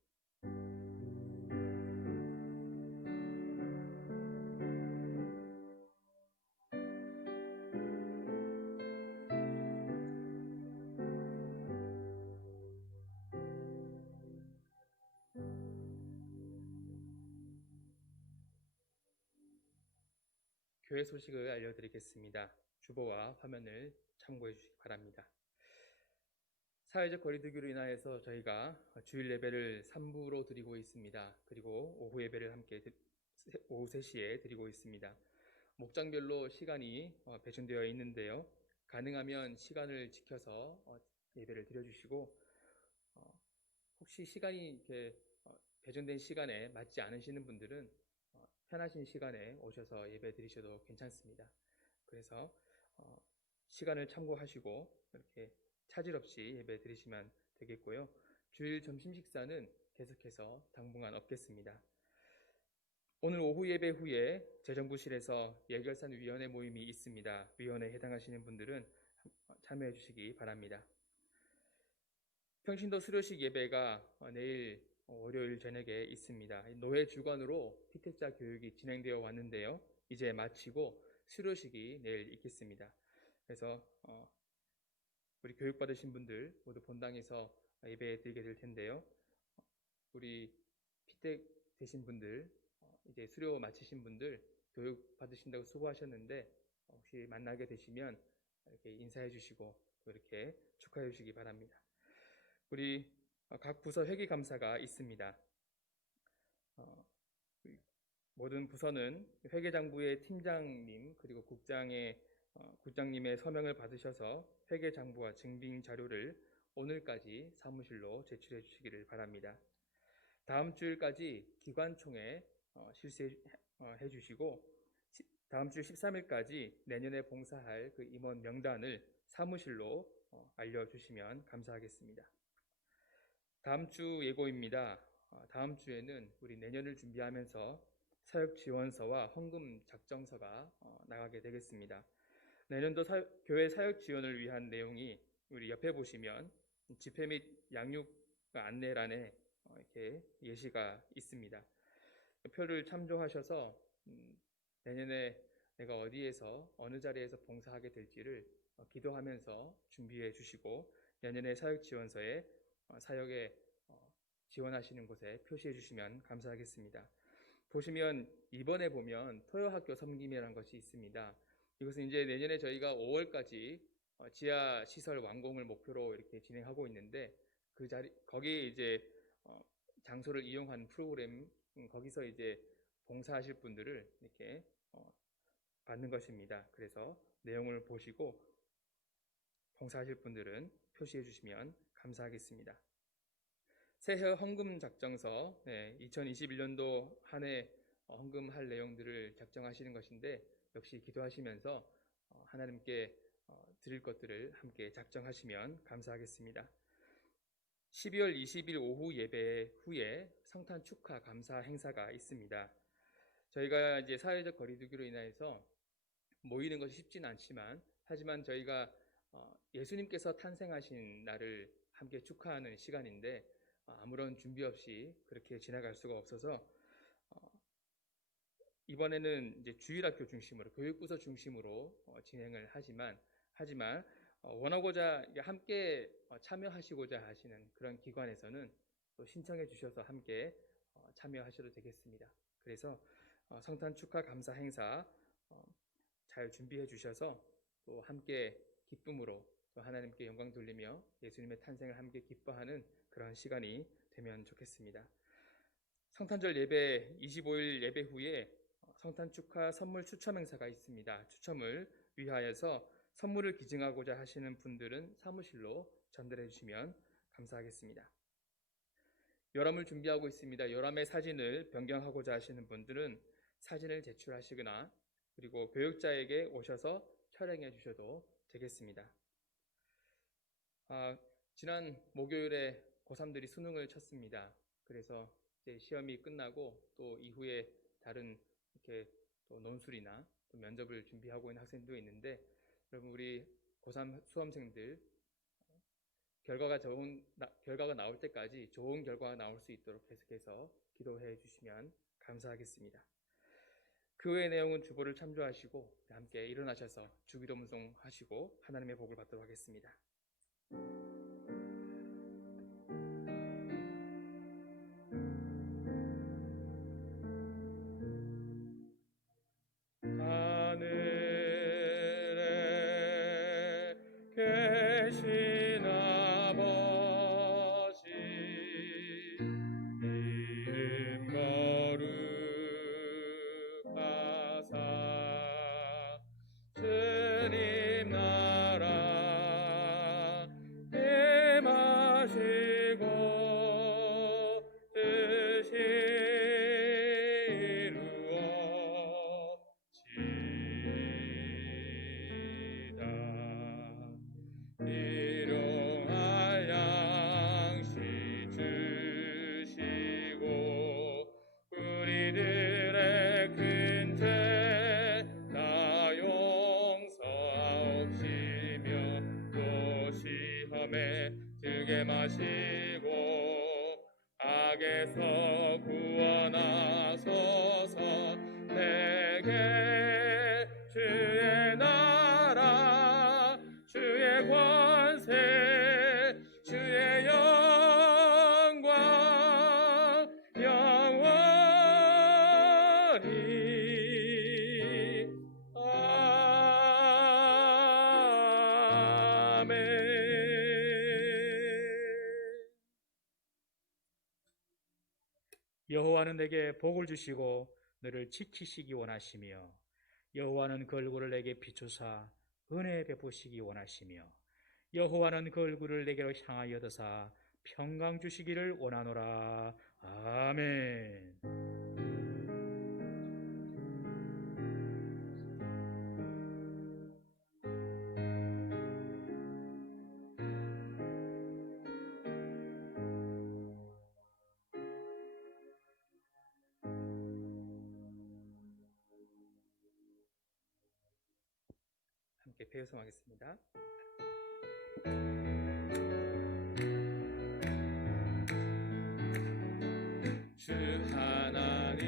교회 소식을 알려드리겠습니다. 주보와 화면을 참고해 주시기 바랍니다. 사회적 거리두기로 인하여서 저희가 주일 예배를 3부로 드리고 있습니다. 그리고 오후 예배를 함께 오후 3시에 드리고 있습니다. 목장별로 시간이 배정되어 있는데요. 가능하면 시간을 지켜서 예배를 드려주시고 혹시 시간이 이렇게 배정된 시간에 맞지 않으시는 분들은 편하신 시간에 오셔서 예배 드리셔도 괜찮습니다. 그래서 시간을 참고하시고 이렇게 차질 없이 예배 드리시면 되겠고요. 주일 점심 식사는 계속해서 당분간 없겠습니다. 오늘 오후 예배 후에 재정부실에서 예결산위원회 모임이 있습니다. 위원회에 해당하시는 분들은 참여해 주시기 바랍니다. 평신도 수료식 예배가 내일 월요일 저녁에 있습니다. 노회 주관으로 피택자 교육이 진행되어 왔는데요. 이제 마치고 수료식이 내일 있겠습니다. 그래서 우리 교육받으신 분들 모두 본당에서 예배 드리게 될 텐데요. 우리 피택 되신 분들, 이제 수료 마치신 분들 교육 받으신다고 수고하셨는데 혹시 만나게 되시면 이렇게 인사해 주시고 또 이렇게 축하해 주시기 바랍니다. 우리 각 부서 회계감사가 있습니다. 모든 부서는 회계장부의 팀장님 그리고 국장님의 서명을 받으셔서 회계장부와 증빙 자료를 오늘까지 사무실로 제출해 주시기를 바랍니다. 다음 주일까지 기관총회 실시해 주시고 다음 주 13일까지 내년에 봉사할 그 임원 명단을 사무실로 알려주시면 감사하겠습니다. 다음 주 예고입니다. 다음 주에는 우리 내년을 준비하면서 사역지원서와 헌금 작정서가 나가게 되겠습니다. 내년도 교회 사역 지원을 위한 내용이 우리 옆에 보시면 집회 및 양육 안내란에 이렇게 예시가 있습니다. 표를 참조하셔서 내년에 내가 어디에서 어느 자리에서 봉사하게 될지를 기도하면서 준비해 주시고 내년에 사역지원서에 사역에 지원하시는 곳에 표시해 주시면 감사하겠습니다. 보시면 이번에 보면 토요학교 섬김이라는 것이 있습니다. 이것은 이제 내년에 저희가 5월까지 지하 시설 완공을 목표로 이렇게 진행하고 있는데 거기에 이제 장소를 이용한 프로그램 거기서 이제 봉사하실 분들을 이렇게 받는 것입니다. 그래서 내용을 보시고 봉사하실 분들은 표시해 주시면 감사하겠습니다. 새해 헌금 작정서 2021년도 한 해 헌금할 내용들을 작정하시는 것인데 역시 기도하시면서 하나님께 드릴 것들을 함께 작정하시면 감사하겠습니다. 12월 20일 오후 예배 후에 성탄 축하 감사 행사가 있습니다. 저희가 이제 사회적 거리두기로 인해서 모이는 것이 쉽지는 않지만 하지만 저희가 예수님께서 탄생하신 날을 함께 축하하는 시간인데 아무런 준비 없이 그렇게 지나갈 수가 없어서 이번에는 이제 주일학교 중심으로 교육부서 중심으로 진행을 하지만 원하고자 함께 참여하시고자 하시는 그런 기관에서는 또 신청해 주셔서 함께 참여하셔도 되겠습니다. 그래서 성탄 축하 감사 행사 잘 준비해 주셔서 또 함께 기쁨으로 또 하나님께 영광 돌리며 예수님의 탄생을 함께 기뻐하는 그런 시간이 되면 좋겠습니다. 성탄절 예배 25일 예배 후에 성탄 축하 선물 추첨 행사가 있습니다. 추첨을 위하여서 선물을 기증하고자 하시는 분들은 사무실로 전달해 주시면 감사하겠습니다. 요람을 준비하고 있습니다. 요람의 사진을 변경하고자 하시는 분들은 사진을 제출하시거나 그리고 교육자에게 오셔서 촬영해 주셔도 되겠습니다. 지난 목요일에 고3들이 수능을 쳤습니다. 그래서 이제 시험이 끝나고 또 이후에 다른 이렇게 또 논술이나 또 면접을 준비하고 있는 학생도 있는데 여러분 우리 고3 수험생들 결과가 나올 때까지 좋은 결과가 나올 수 있도록 계속해서 기도해 주시면 감사하겠습니다. 그 외의 내용은 주보를 참조하시고 함께 일어나셔서 주기도문송 하시고 하나님의 복을 받도록 하겠습니다. 하늘에 계신 아버지 이름 거룩하사 주님 나라 임하시고 뜻이 이루어지이다. 일용할 양식 주시고 우리들의 큰 죄 다 용서하옵시며 또 시험에 들게 마시고 악에서 구원하소서. 내게 주의 나라 주의 권세 주의 영광 영원히 아멘. 여호와는 내게 복을 주시고 너를 지키시기 원하시며 여호와는 그 얼굴을 내게 비추사 은혜 베푸시기 원하시며 여호와는 그 얼굴을 내게로 향하여 드사 평강 주시기를 원하노라. 아멘. 함께 배우성하겠습니다. 주 하나님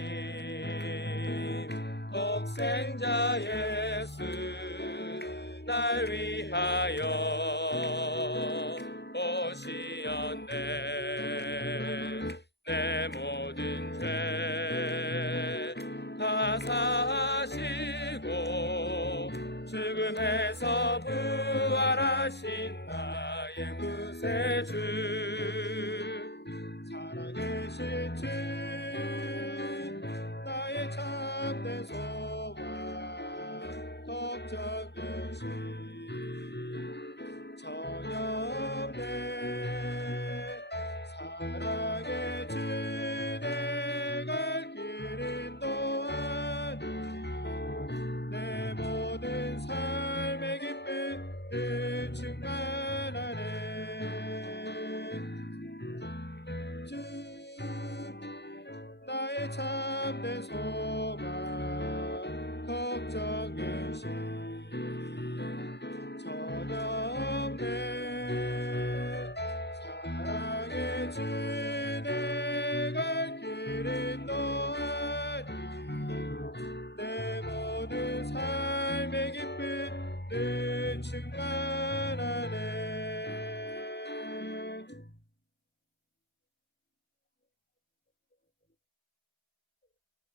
독생자 예수 날 위하여 오시었네. 내 모든 죄 다 사하시고 죽음에서 부활하신 나의 구세주 살아계신 주 나의 참된 소망 걱정이시 전혀 없네. 사랑의 주 내 갈 길 인도하니 내 모든 삶의 기쁨을 충만하네. 주 나의 참된 소망 걱정이시 전혀 없네. 사랑의 주 내 갈 길 인도하니 내 모든 삶의 기쁨 늘 충만